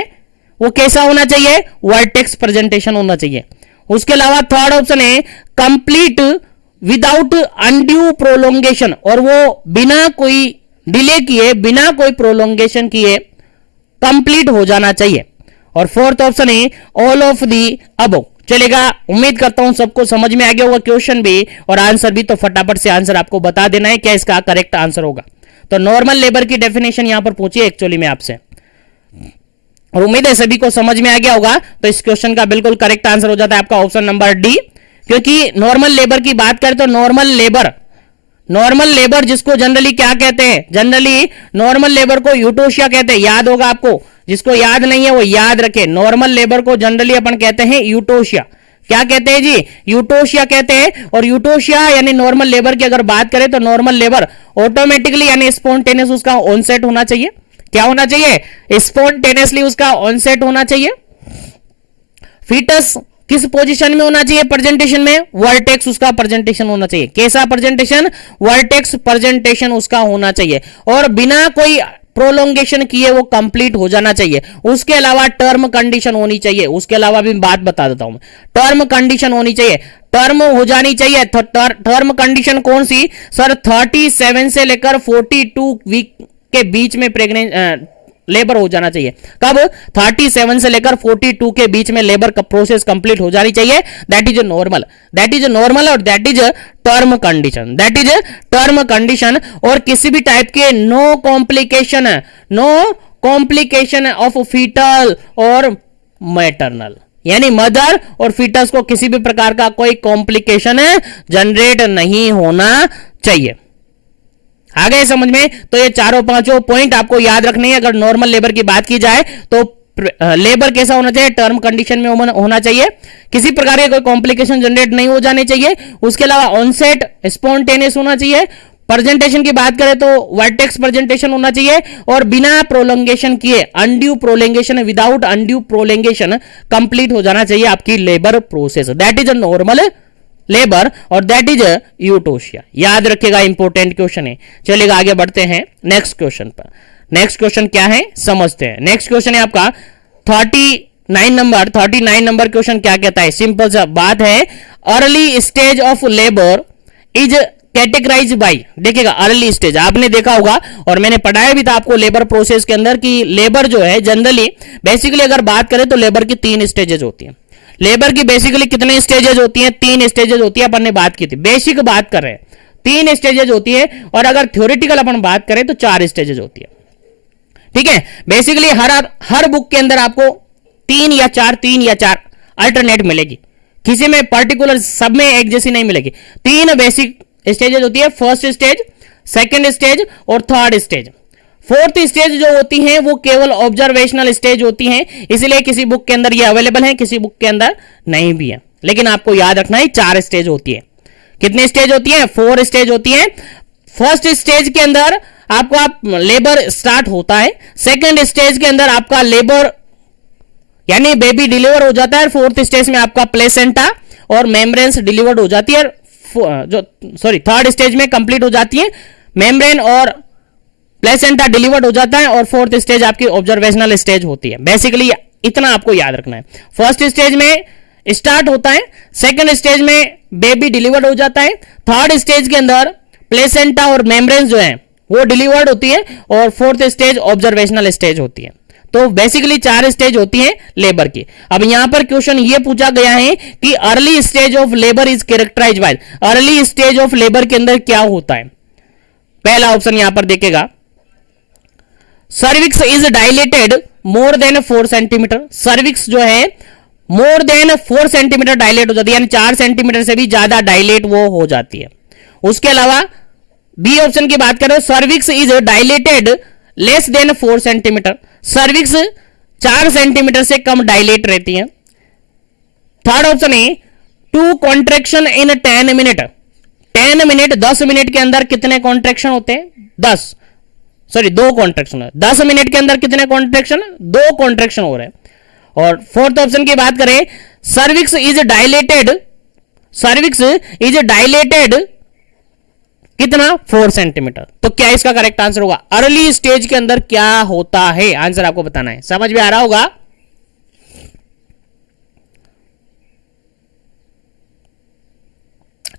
वो कैसा होना चाहिए, वर्टेक्स प्रेजेंटेशन होना चाहिए। उसके अलावा थर्ड ऑप्शन है कंप्लीट विदाउट अनड्यू प्रोलोंगेशन, और वो बिना कोई डिले किए, बिना कोई प्रोलोंगेशन किए कंप्लीट हो जाना चाहिए। और फोर्थ ऑप्शन है ऑल ऑफ दी अबव। चलेगा, उम्मीद करता हूं सबको समझ में आ गया होगा क्वेश्चन भी और आंसर भी, तो फटाफट से आंसर आपको बता देना है क्या इसका करेक्ट आंसर होगा। तो नॉर्मल लेबर की डेफिनेशन यहां पर पूछी एक्चुअली में आपसे, और उम्मीद है सभी को समझ में आ गया होगा। तो इस क्वेश्चन का बिल्कुल करेक्ट आंसर हो जाता है आपका ऑप्शन नंबर डी, क्योंकि नॉर्मल लेबर की बात करें तो नॉर्मल लेबर जिसको जनरली क्या कहते हैं, जनरली नॉर्मल लेबर को यूटोशिया कहते हैं, याद होगा आपको, जिसको याद नहीं है वो याद रखे। नॉर्मल लेबर को जनरली अपन कहते हैं यूटोशिया। क्या कहते हैं जी, यूटोशिया कहते हैं। और यूटोशिया यानी नॉर्मल लेबर की अगर बात करें तो नॉर्मल लेबर ऑटोमेटिकली यानी स्पॉन्टेनियस उसका ऑनसेट होना चाहिए। क्या होना चाहिए, स्पॉन्टेनियसली उसका ऑनसेट होना चाहिए। फीटस किस पोजीशन में होना चाहिए प्रेजेंटेशन में, वर्टेक्स उसका प्रेजेंटेशन होना चाहिए। कैसा प्रेजेंटेशन, वर्टेक्स प्रेजेंटेशन उसका होना चाहिए, और बिना कोई प्रोलोंगेशन किए वो कंप्लीट हो जाना चाहिए। उसके अलावा टर्म कंडीशन होनी चाहिए, उसके अलावा भी बात बता देता हूं, टर्म कंडीशन होनी चाहिए, टर्म हो जानी चाहिए। टर्म कंडीशन कौन सी सर, 37 से लेकर 42 वीक के बीच में प्रेग्नेंट लेबर हो जाना चाहिए। कब, 37 से लेकर 42 के बीच में लेबर का प्रोसेस कंप्लीट हो जानी चाहिए। दैट इज नॉर्मल, और दैट इज टर्म कंडीशन, और किसी भी टाइप के नो कॉम्प्लिकेशन ऑफ फीटल और मैटरनल, यानी मदर और फीटस को किसी भी प्रकार का कोई कॉम्प्लिकेशन जनरेट नहीं होना चाहिए। आ गए समझ में। तो ये चारों पांचों पॉइंट आपको याद रखने हैं। अगर नॉर्मल लेबर की बात की जाए तो लेबर कैसा होना चाहिए, टर्म कंडीशन में होना चाहिए, किसी प्रकार के कोई कॉम्प्लिकेशन जनरेट नहीं हो जाने चाहिए। उसके अलावा ऑनसेट स्पॉन्टेनियस होना चाहिए। प्रेजेंटेशन की बात करें तो वर्टेक्स प्रेजेंटेशन होना चाहिए, और बिना प्रोलोंगेशन किए, undue prolongation, without undue prolongation complete हो जाना चाहिए आपकी labour process. That is a normal labour और दैट इज यूटोशिया। याद रखिएगा, इंपॉर्टेंट क्वेश्चन है। चलिएगा आगे बढ़ते हैं नेक्स्ट क्वेश्चन पर। नेक्स्ट क्वेश्चन क्या है समझते हैं। नेक्स्ट क्वेश्चन है आपका 39 नंबर क्वेश्चन क्या कहता है, सिंपल सा बात है, early stage of labour is categorize by, देखिएगा अर्ली स्टेज आपने देखा होगा और मैंने पढ़ाया भी था आपको लेबर प्रोसेस के अंदर कि लेबर जो है जनरली बेसिकली अगर बात करें तो लेबर की 3 स्टेजेस होती हैं। लेबर की बेसिकली कितने स्टेजेस होती हैं, 3 स्टेजेस होती है। अपन ने बात की थी, बेसिक बात कर रहे हैं, 3 स्टेजेस होती है, और अगर थ्योरेटिकल अपन बात करें तो 4 स्टेजेस होती है। ठीक है, बेसिकली हर बुक के अंदर आपको 3 या 4 अल्टरनेट मिलेगी, किसी में पर्टिकुलर सब में एक जैसी नहीं मिलेगी। 3 बेसिक स्टेजेस होती है, फर्स्ट स्टेज, सेकंड स्टेज और थर्ड स्टेज। फोर्थ स्टेज जो होती है वो केवल ऑब्जर्वेशनल स्टेज होती है, इसलिए किसी बुक के अंदर ये अवेलेबल है, किसी बुक के अंदर नहीं भी है। लेकिन आपको याद रखना है 4 स्टेज होती है। कितने स्टेज होती है, 4 स्टेज होती है। फर्स्ट स्टेज के अंदर आपका लेबर स्टार्ट होता है, सेकंड स्टेज के अंदर आपका लेबर यानी बेबी डिलीवर हो जाता है, फोर्थ स्टेज में आपका प्लेसेंटा और मेम्ब्रेन्स डिलीवर्ड हो जाती है, थर्ड स्टेज में कंप्लीट हो जाती है, मेम्ब्रेन और प्लेसेंटा डिलीवर्ड हो जाता है, और फोर्थ स्टेज आपकी ऑब्जर्वेशनल स्टेज होती है। बेसिकली इतना आपको याद रखना है। फर्स्ट स्टेज में स्टार्ट होता है, सेकंड स्टेज में बेबी डिलीवर्ड हो जाता है, थर्ड स्टेज के अंदर प्लेसेंटा और मेम्ब्रेन जो है वो डिलीवर्ड होती है, और फोर्थ स्टेज ऑब्जर्वेशनल स्टेज होती है। तो बेसिकली 4 स्टेज होती है लेबर की। अब यहां पर क्वेश्चन ये पूछा गया है कि early stage of labour is characterized by, early stage of labour के अंदर क्या होता है? पहला ऑप्शन यहां पर देखेगा, cervix is dilated more than 4 centimetre, cervix जो है मोर देन 4 सेंटीमीटर डायलेट हो जाती है, यानी 4 सेंटीमीटर से भी ज्यादा डायलेट वो हो जाती है। उसके अलावा बी ऑप्शन की बात करें, cervix is dilated less than 4 centimetre, cervix 4 centimetre से कम डायलेट रहती है। थर्ड ऑप्शन है, 2 कॉन्ट्रैक्शन इन 10 मिनट, 10 मिनट 10 मिनट के अंदर कितने कॉन्ट्रैक्शन होते हैं? 2 कॉन्ट्रैक्शन, 10 मिनट के अंदर कितने कॉन्ट्रैक्शन? 2 कॉन्ट्रैक्शन हो रहे हैं। और फोर्थ ऑप्शन की बात करें, cervix is dilated, cervix is dilated कितना? 4 सेंटीमीटर। तो क्या इसका करेक्ट आंसर होगा? अर्ली स्टेज के अंदर क्या होता है, आंसर आपको बताना है। समझ में आ रहा होगा?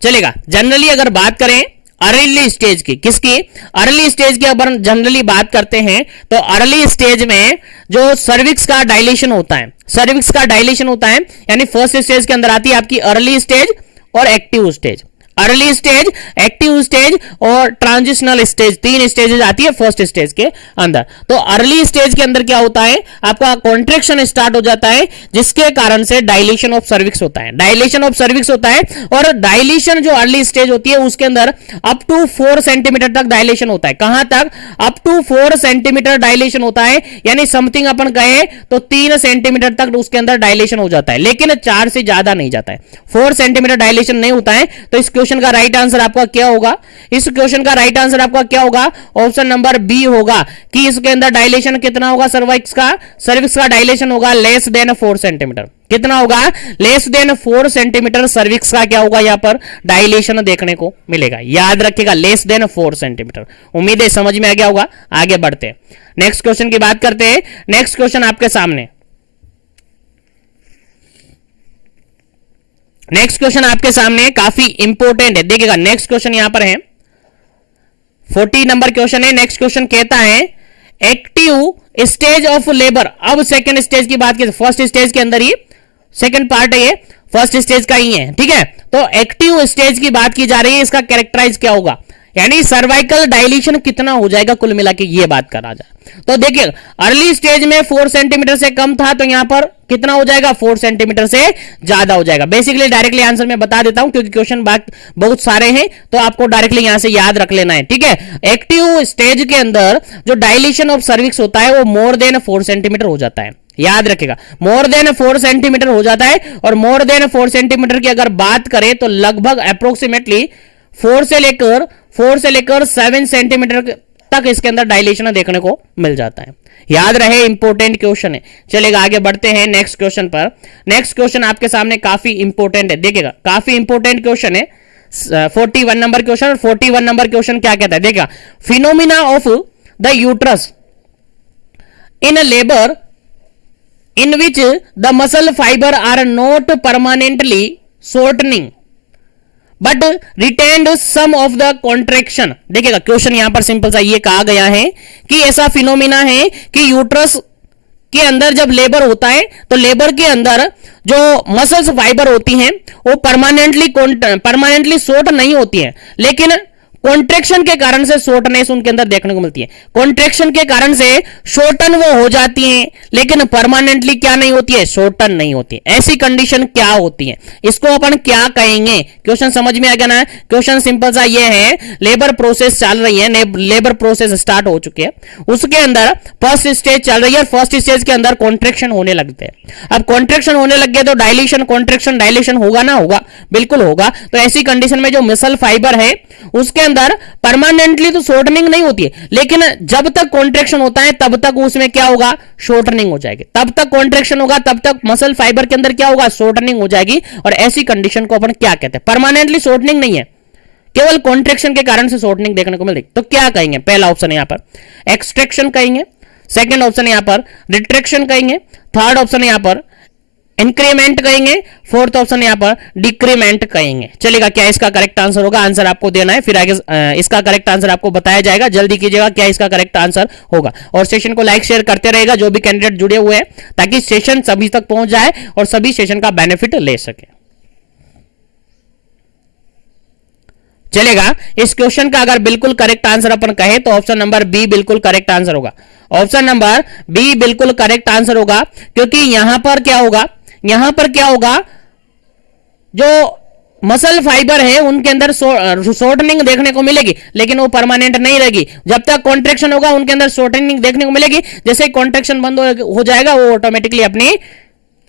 चलेगा। जनरली अगर बात करें अर्ली स्टेज की, किसकी? अर्ली स्टेज की अगर जनरली बात करते हैं तो अर्ली स्टेज में जो सर्विक्स का डायलेशन होता है, सर्विक्स का डायलेशन होता है, यानी फर्स्ट स्टेज के अंदर आती है आपकी अर्ली स्टेज और active stage. Early stage, active stage और ट्रांजिशनल स्टेज, 3 स्टेजेस आती है फर्स्ट स्टेज के अंदर। तो अर्ली स्टेज के अंदर क्या होता है? आपका कॉन्ट्रैक्शन स्टार्ट हो जाता है, जिसके कारण से डायलेशन ऑफ सर्विक्स होता है, डायलेशन ऑफ सर्विक्स होता है। और डायलेशन जो अर्ली स्टेज होती है उसके अंदर अप टू 4 सेंटीमीटर तक डायलेशन होता है। कहां तक? अप टू 4 सेंटीमीटर डायलेशन होता है, यानी समथिंग अपन कहें तो 3 सेंटीमीटर तक उसके अंदर डायलेशन हो जाता है, लेकिन 4 से ज्यादा नहीं जाता है। 4 सेंटीमीटर डायलेशन नहीं होता है। तो इस क्वेश्चन का राइट आंसर आपका क्या होगा? इस क्वेश्चन का राइट आंसर आपका क्या होगा? ऑप्शन नंबर बी होगा कि इसके अंदर डायलेशन कितना होगा? सर्विक्स का डायलेशन होगा लेस देन 4 सेंटीमीटर। कितना होगा? लेस देन 4 सेंटीमीटर सर्विक्स का क्या होगा? यहां पर डायलेशन देखने को मिलेगा। याद रखिएगा, लेस देन 4 सेंटीमीटर। उम्मीद है समझ में आ गया होगा। आगे बढ़ते हैं, नेक्स्ट क्वेश्चन की बात करते हैं। नेक्स्ट क्वेश्चन आपके सामने, नेक्स्ट क्वेश्चन आपके सामने काफी इंपॉर्टेंट है, देखिएगा। नेक्स्ट क्वेश्चन यहां पर है, 40 नंबर क्वेश्चन है। नेक्स्ट क्वेश्चन कहता है एक्टिव स्टेज ऑफ लेबर। अब सेकंड स्टेज की बात की, फर्स्ट स्टेज के अंदर ही सेकंड पार्ट है, ये फर्स्ट स्टेज का ही है, ठीक है। तो एक्टिव स्टेज की बात की जा रही है, इसका कैरेक्टराइज क्या होगा, यानी सर्वाइकल डायलेशन कितना हो जाएगा कुल मिला के, ये बात करा जाए। तो देखिए, अर्ली स्टेज में 4 सेंटीमीटर से कम था, तो यहां पर कितना हो जाएगा? 4 सेंटीमीटर से ज्यादा हो जाएगा। बेसिकली डायरेक्टली आंसर मैं बता देता हूं, क्योंकि क्वेश्चन बहुत सारे हैं, तो आपको डायरेक्टली यहां से याद रख लेना है, ठीक है। एक्टिव स्टेज के अंदर जो डायलेशन ऑफ सर्विक्स होता है वो मोर देन 4 सेंटीमीटर हो जाता है। याद रखेगा, मोर देन 4 सेंटीमीटर हो जाता है। और मोर देन 4 सेंटीमीटर की अगर बात करें तो लगभग अप्रोक्सीमेटली 4 से लेकर 7 सेंटीमीटर तक इसके अंदर डायलेशन देखने को मिल जाता है। याद रहे, इंपॉर्टेंट क्वेश्चन है। चलेगा, आगे बढ़ते हैं नेक्स्ट क्वेश्चन पर। नेक्स्ट क्वेश्चन आपके सामने काफी इंपॉर्टेंट है, देखिएगा, काफी इंपॉर्टेंट क्वेश्चन है। 41 नंबर क्वेश्चन। और 41 नंबर क्वेश्चन क्या कहता है, देखिएगा, phenomena of the uterus in labour in which the muscle fiber are not permanently shortening but retained some of the contraction। देखिएगा, क्वेश्चन यहां पर सिंपल सा ये कहा गया है कि ऐसा फिनोमिना है कि यूट्रस के अंदर जब लेबर होता है तो लेबर के अंदर जो मसल्स फाइबर होती हैं वो परमानेंटली शॉर्ट नहीं होती हैं, लेकिन कॉन्ट्रैक्शन के कारण से शॉर्टनेस उनके अंदर देखने को मिलती है। कॉन्ट्रैक्शन के कारण से शॉर्टन वो हो जाती हैं, लेकिन परमानेंटली क्या नहीं होती है? शॉर्टन नहीं होती है। ऐसी कंडीशन क्या होती है, इसको अपन क्या कहेंगे? क्वेश्चन समझ में आ गया ना? क्वेश्चन सिंपल सा ये है, लेबर प्रोसेस चल रही है, लेबर प्रोसेस स्टार्ट हो चुकी है, उसके अंदर फर्स्ट स्टेज चल रही है, फर्स्ट स्टेज के अंदर कॉन्ट्रैक्शन होने लगते हैं। अब कॉन्ट्रैक्शन होने लग गए तो डायलेशन, कॉन्ट्रैक्शन, डायलेशन होगा ना? होगा, बिल्कुल होगा। तो ऐसी कंडीशन में जो मसल फाइबर है उसके अंदर परमानेंटली तो शॉर्टनिंग नहीं होती है, लेकिन जब तक कॉन्ट्रैक्शन होता है तब तक उसमें क्या होगा? शॉर्टनिंग हो जाएगी। तब तक कॉन्ट्रैक्शन होगा, तब तक मसल फाइबर के अंदर क्या होगा? शॉर्टनिंग हो जाएगी। और ऐसी कंडीशन को अपन क्या कहते हैं? परमानेंटली शॉर्टनिंग नहीं है, केवल कॉन्ट्रैक्शन के कारण से शॉर्टनिंग देखने को मिलेगी। तो क्या कहेंगे? पहला ऑप्शन यहां पर एक्सट्रैक्शन कहेंगे, सेकंड ऑप्शन यहां पर रिट्रैक्शन कहेंगे, थर्ड ऑप्शन यहां पर इंक्रीमेंट कहेंगे, फोर्थ ऑप्शन यहां पर डिक्रीमेंट कहेंगे। चलेगा, क्या इसका करेक्ट आंसर होगा? आंसर आपको देना है, फिर आगे इसका करेक्ट आंसर आपको बताया जाएगा। जल्दी कीजिएगा क्या इसका करेक्ट आंसर होगा, और सेशन को लाइक शेयर करते रहेगा जो भी कैंडिडेट जुड़े हुए हैं, ताकि सेशन सभी तक पहुंच जाए और सभी सेशन का बेनिफिट ले सके। चलेगा, इस क्वेश्चन का अगर बिल्कुल करेक्ट आंसर अपन कहे तो ऑप्शन नंबर बी बिल्कुल करेक्ट आंसर होगा। ऑप्शन नंबर बी बिल्कुल करेक्ट आंसर होगा, क्योंकि यहां पर क्या होगा, यहां पर क्या होगा, जो मसल फाइबर है उनके अंदर शॉर्टनिंग देखने को मिलेगी, लेकिन वो परमानेंट नहीं रहेगी। जब तक कॉन्ट्रैक्शन होगा उनके अंदर शॉर्टनिंग देखने को मिलेगी, जैसे कॉन्ट्रैक्शन बंद हो जाएगा वो ऑटोमेटिकली अपनी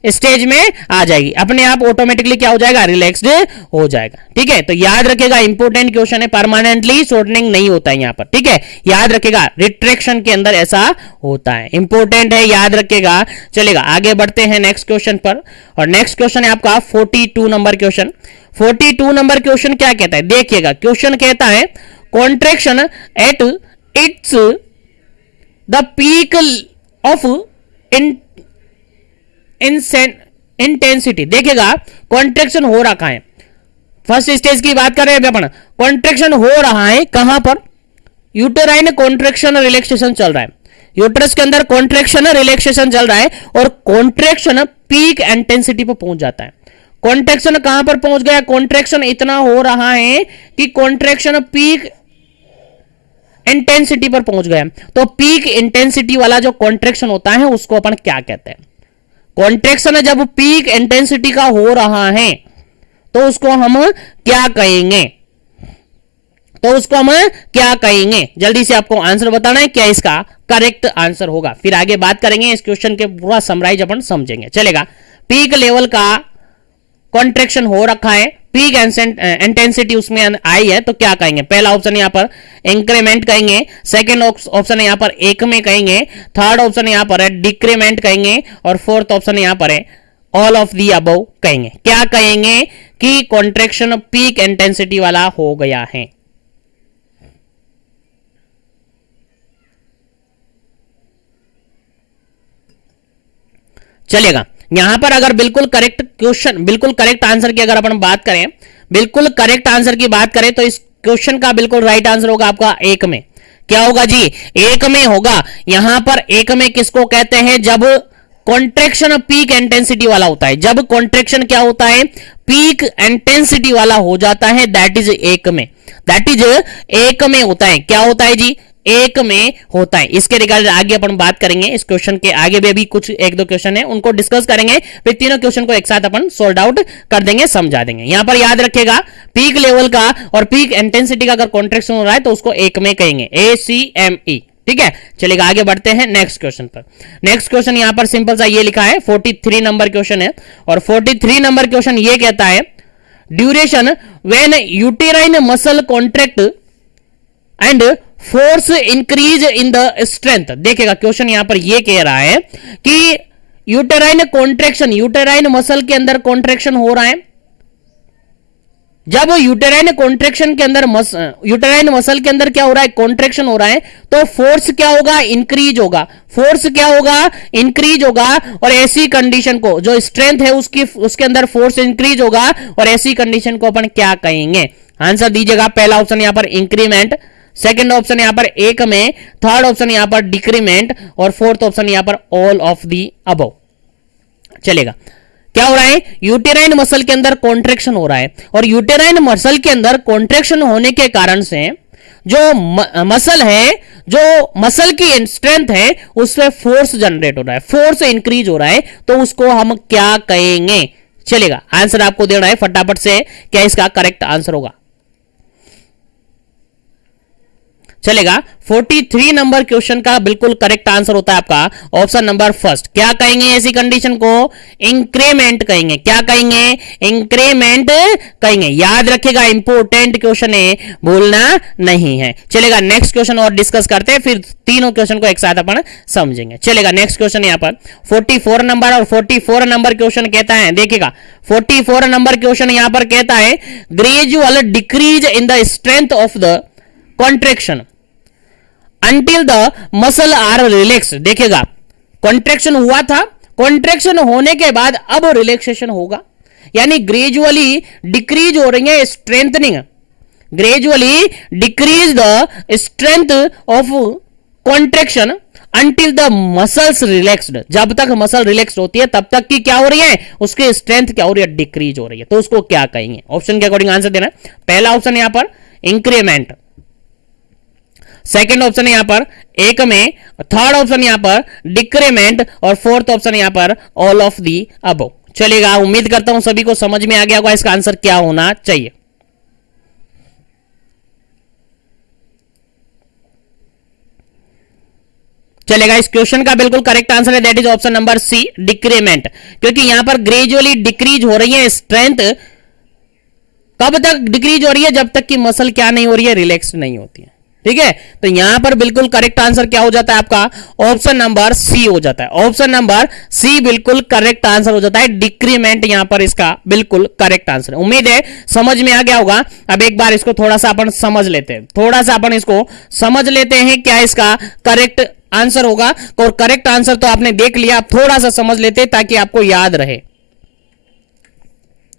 स्टेज में आ जाएगी, अपने आप ऑटोमेटिकली क्या हो जाएगा, रिलैक्स्ड हो जाएगा। ठीक है, तो याद रखेगा, इंपॉर्टेंट क्वेश्चन है, परमानेंटली शॉर्टनिंग नहीं होता है यहां पर। ठीक है, याद रखेगा, रिट्रैक्शन के अंदर ऐसा होता है, इंपॉर्टेंट है, याद रखेगा। चलेगा, आगे बढ़ते हैं नेक्स्ट क्वेश्चन पर, और नेक्स्ट क्वेश्चन है आपका 42 नंबर क्वेश्चन। 42 नंबर क्वेश्चन क्या कहता है, देखिएगा, क्वेश्चन कहता है contraction at its the peak of intensity. देखिएगा, कॉन्ट्रैक्शन हो रखा है, फर्स्ट स्टेज की बात कर रहे हैं अपन, कॉन्ट्रैक्शन हो रहा है कहां पर, यूटेराइन कॉन्ट्रैक्शन रिलैक्सेशन चल रहा है, यूट्रस के अंदर कॉन्ट्रैक्शन रिलैक्सेशन चल रहा है, और कॉन्ट्रैक्शन पीक इंटेंसिटी पर पहुंच जाता है। कॉन्ट्रैक्शन कहां पर पहुंच गया, कॉन्ट्रैक्शन इतना हो रहा है कि कॉन्ट्रैक्शन पीक इंटेंसिटी पर पहुंच गया। तो पीक इंटेंसिटी वाला जो कॉन्ट्रैक्शन होता है उसको अपन क्या कहते हैं, कॉन्ट्रैक्शन जब पीक इंटेंसिटी का हो रहा है तो उसको हम क्या कहेंगे, तो उसको हम क्या कहेंगे, जल्दी से आपको आंसर बताना है, क्या इसका करेक्ट आंसर होगा। फिर आगे बात करेंगे, इस क्वेश्चन के पूरा समराइज अपन समझेंगे। चलेगा, पीक लेवल का कॉन्ट्रैक्शन हो रखा है, पीक इंटेंसिटी उसमें आई है, तो क्या कहेंगे, पहला ऑप्शन यहां पर इंक्रीमेंट कहेंगे, सेकंड ऑप्शन यहां पर एक में कहेंगे, थर्ड ऑप्शन यहां पर है डिक्रीमेंट कहेंगे, और फोर्थ ऑप्शन यहां पर है ऑल ऑफ दी अबव कहेंगे। क्या कहेंगे कि कॉन्ट्रैक्शन पीक इंटेंसिटी वाला हो गया है। चलेगा, यहां पर अगर बिल्कुल करेक्ट क्वेश्चन, बिल्कुल करेक्ट आंसर की अगर अपन बात करें, बिल्कुल करेक्ट आंसर की बात करें, तो इस क्वेश्चन का बिल्कुल राइट आंसर होगा आपका एक में। क्या होगा जी, एक में होगा। यहां पर एक में किसको कहते हैं, जब कॉन्ट्रैक्शन पीक इंटेंसिटी वाला होता है, जब कॉन्ट्रैक्शन क्या होता है, पीक इंटेंसिटी वाला हो जाता है, दैट इज एक में, दैट इज एक में होता है। क्या होता है जी, एक में होता है। इसके रिगार्ड आगे अपन बात करेंगे, इस क्वेश्चन के आगे भी अभी कुछ एक दो क्वेश्चन है उनको डिस्कस करेंगे, फिर तीनों क्वेश्चन को एक साथ अपन सॉल्व आउट कर देंगे, समझा देंगे। यहां पर याद रखेगा, पीक लेवल का और पीक इंटेंसिटी का अगर कॉन्ट्रैक्शन हो रहा है तो उसको एक में कहेंगे, ACME। ठीक है, चलेगा, आगे बढ़ते हैं नेक्स्ट क्वेश्चन पर। नेक्स्ट क्वेश्चन यहां पर सिंपल सा ये लिखा है, 43 नंबर क्वेश्चन है, और 43 नंबर क्वेश्चन ये कहता है duration when uterine muscle contract and force increase in the strength. देखिएगा, क्वेश्चन यहां पर यह कह रहा है कि यूटेराइन कॉन्ट्रैक्शन, यूटेराइन मसल के अंदर कॉन्ट्रैक्शन हो रहा है, जब यूटेराइन कॉन्ट्रैक्शन के अंदर यूटेराइन मसल के अंदर क्या हो रहा है, कॉन्ट्रैक्शन हो रहा है, तो फोर्स क्या होगा, इंक्रीज होगा, फोर्स क्या होगा, इंक्रीज होगा, और ऐसी कंडीशन को, जो स्ट्रेंथ है उसके अंदर फोर्स इंक्रीज होगा, और ऐसी कंडीशन को अपन क्या कहेंगे। आंसर दीजिएगा, पहला ऑप्शन यहां पर इंक्रीमेंट, सेकंड ऑप्शन यहां पर एक में, थर्ड ऑप्शन यहां पर डिक्रीमेंट, और फोर्थ ऑप्शन यहां पर ऑल ऑफ दी अबव। चलेगा, क्या हो रहा है, यूटेराइन मसल के अंदर कॉन्ट्रैक्शन हो रहा है, और यूटेराइन मसल के अंदर कॉन्ट्रैक्शन होने के कारण से जो मसल है, जो मसल की स्ट्रेंथ है, उसमें फोर्स जनरेट हो रहा है, फोर्स इंक्रीज हो रहा है, तो उसको हम क्या कहेंगे। चलेगा, आंसर आपको देना है फटाफट से, क्या इसका करेक्ट आंसर होगा। चलेगा, 43 नंबर क्वेश्चन का बिल्कुल करेक्ट आंसर होता है आपका ऑप्शन नंबर फर्स्ट। क्या कहेंगे ऐसी कंडीशन को, इंक्रीमेंट कहेंगे। क्या कहेंगे, इंक्रीमेंट कहेंगे। याद रखिएगा, इंपोर्टेंट क्वेश्चन है, भूलना नहीं है। चलेगा, नेक्स्ट क्वेश्चन और डिस्कस करते हैं, फिर तीनों क्वेश्चन को एक साथ अपन समझेंगे। चलेगा, नेक्स्ट क्वेश्चन यहां पर 44 नंबर, और 44 नंबर क्वेश्चन कहता है, देखिएगा 44 नंबर क्वेश्चन यहां पर कहता है gradual decrease in the strength of the contraction until the muscle are relax. देखिएगा, कॉन्ट्रैक्शन हुआ था, कॉन्ट्रेक्शन होने के बाद अब रिलैक्सेशन होगा, यानी ग्रेजुअली डिक्रीज हो रही है strengthening, gradually decrease the strength of contraction until the muscles relaxed, जब तक मसल रिलैक्स होती है तब तक की क्या हो रही है, उसकी स्ट्रेंथ क्या हो रही है, डिक्रीज हो रही है। तो उसको क्या कहेंगे, ऑप्शन के अकॉर्डिंग आंसर देना है। पहला ऑप्शन यहां पर इंक्रीमेंट, सेकंड ऑप्शन यहां पर एक में, थर्ड ऑप्शन यहां पर डिक्रीमेंट और फोर्थ ऑप्शन यहां पर ऑल ऑफ दी अबव। चलेगा, उम्मीद करता हूं सभी को समझ में आ गया होगा इसका आंसर क्या होना चाहिए। चलेगा, इस क्वेश्चन का बिल्कुल करेक्ट आंसर है that is option number C, decrement, क्योंकि यहां पर ग्रेजुअली डिक्रीज हो रही है स्ट्रेंथ। कब तक डिक्रीज हो रही है, जब तक कि मसल क्या नहीं हो रही है, रिलैक्स नहीं होती है। ठीक है, तो यहां पर बिल्कुल करेक्ट आंसर क्या हो जाता है आपका, ऑप्शन नंबर सी हो जाता है। ऑप्शन नंबर सी बिल्कुल करेक्ट आंसर हो जाता है, डिक्रीमेंट यहां पर इसका बिल्कुल करेक्ट आंसर है। उम्मीद है समझ में आ गया होगा। अब एक बार इसको थोड़ा सा अपन समझ लेते हैं, थोड़ा सा अपन इसको समझ लेते हैं क्या इसका करेक्ट आंसर होगा। और करेक्ट आंसर तो आपने देख लिया, आप थोड़ा सा समझ लेते ताकि आपको याद रहे।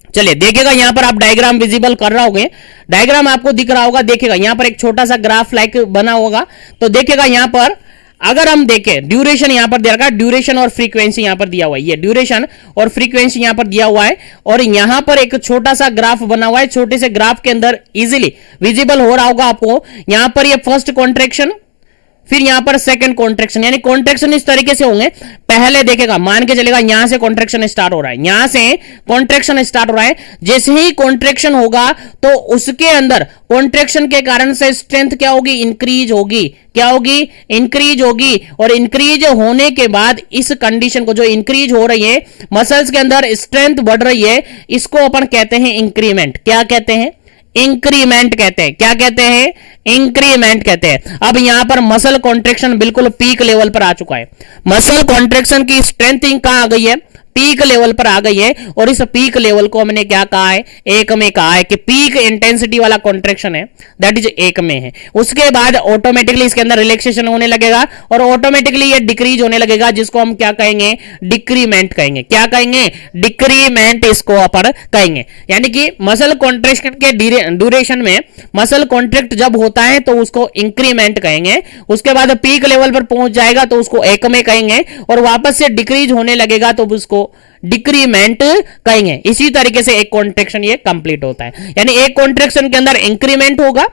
चलिए देखिएगा, यहां पर आप डायग्राम विजिबल कर रहे होंगे, डायग्राम आपको दिख रहा होगा। देखिएगा यहां पर एक छोटा सा ग्राफ लाइक बना होगा, तो देखिएगा यहां पर अगर हम देखें ड्यूरेशन यहां पर दे रखा है, ड्यूरेशन और फ्रीक्वेंसी यहां पर दिया हुआ है, ये ड्यूरेशन और फ्रीक्वेंसी यहां पर दिया हुआ है। और यहां पर एक छोटा सा ग्राफ बना हुआ है, छोटे से ग्राफ के अंदर इजीली विजिबल हो रहा होगा आपको। यहां पर ये फर्स्ट कॉन्ट्रैक्शन, फिर यहां पर सेकंड कॉन्ट्रैक्शन, यानी कॉन्ट्रैक्शन इस तरीके से होंगे। पहले देखेगा, मान के चलेगा यहां से कॉन्ट्रैक्शन स्टार्ट हो रहा है, यहां से कॉन्ट्रैक्शन स्टार्ट हो रहा है। जैसे ही कॉन्ट्रैक्शन होगा तो उसके अंदर कॉन्ट्रैक्शन के कारण से स्ट्रेंथ क्या होगी, इंक्रीज होगी। क्या होगी, इंक्रीज होगी। और इंक्रीज होने के बाद इस कंडीशन को, जो इंक्रीज हो रही है मसल्स के अंदर स्ट्रेंथ बढ़ रही है, इसको अपन कहते हैं इंक्रीमेंट। क्या कहते हैं, इंक्रीमेंट कहते हैं। क्या कहते हैं, इंक्रीमेंट कहते हैं। अब यहां पर मसल कॉन्ट्रैक्शन बिल्कुल पीक लेवल पर आ चुका है, मसल कॉन्ट्रैक्शन की स्ट्रेंथिंग कहां आ गई है, पीक लेवल पर आ गई है। और इस पीक लेवल को हमने क्या कहा है, एक में कहा है कि पीक इंटेंसिटी वाला कॉन्ट्रैक्शन है, दैट इज एक में है। उसके बाद ऑटोमेटिकली इसके अंदर रिलैक्सेशन होने लगेगा और ऑटोमेटिकली ये डिक्रीज होने लगेगा, जिसको हम क्या कहेंगे, डिक्रीमेंट कहेंगे। क्या कहेंगे, डिक्रीमेंट इसको अपन कहेंगे। यानी कि मसल कॉन्ट्रैक्शन के ड्यूरेशन में मसल कॉन्ट्रैक्ट जब होता है तो उसको इंक्रीमेंट कहेंगे। उसके बाद पीक लेवल पर पहुंच जाएगा तो उसको एक में कहेंगे, और वापस से डिक्रीज होने लगेगा तो उसको डिक्रीमेंट कहेंगे। इसी तरीके से एक कॉन्ट्रैक्शन ये कंप्लीट होता है, यानी एक कॉन्ट्रैक्शन के अंदर इंक्रीमेंट होगा,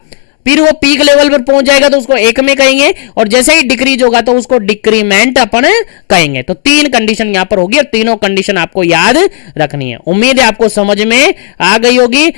फिर वो पीक लेवल पर पहुंच जाएगा तो उसको एक में कहेंगे, और जैसे ही डिक्रीज होगा तो उसको डिक्रीमेंट अपन कहेंगे। तो तीन कंडीशन यहां पर होगी और तीनों कंडीशन आपको याद रखनी है। उम्मीद है आपको समझ में आ गई होगी।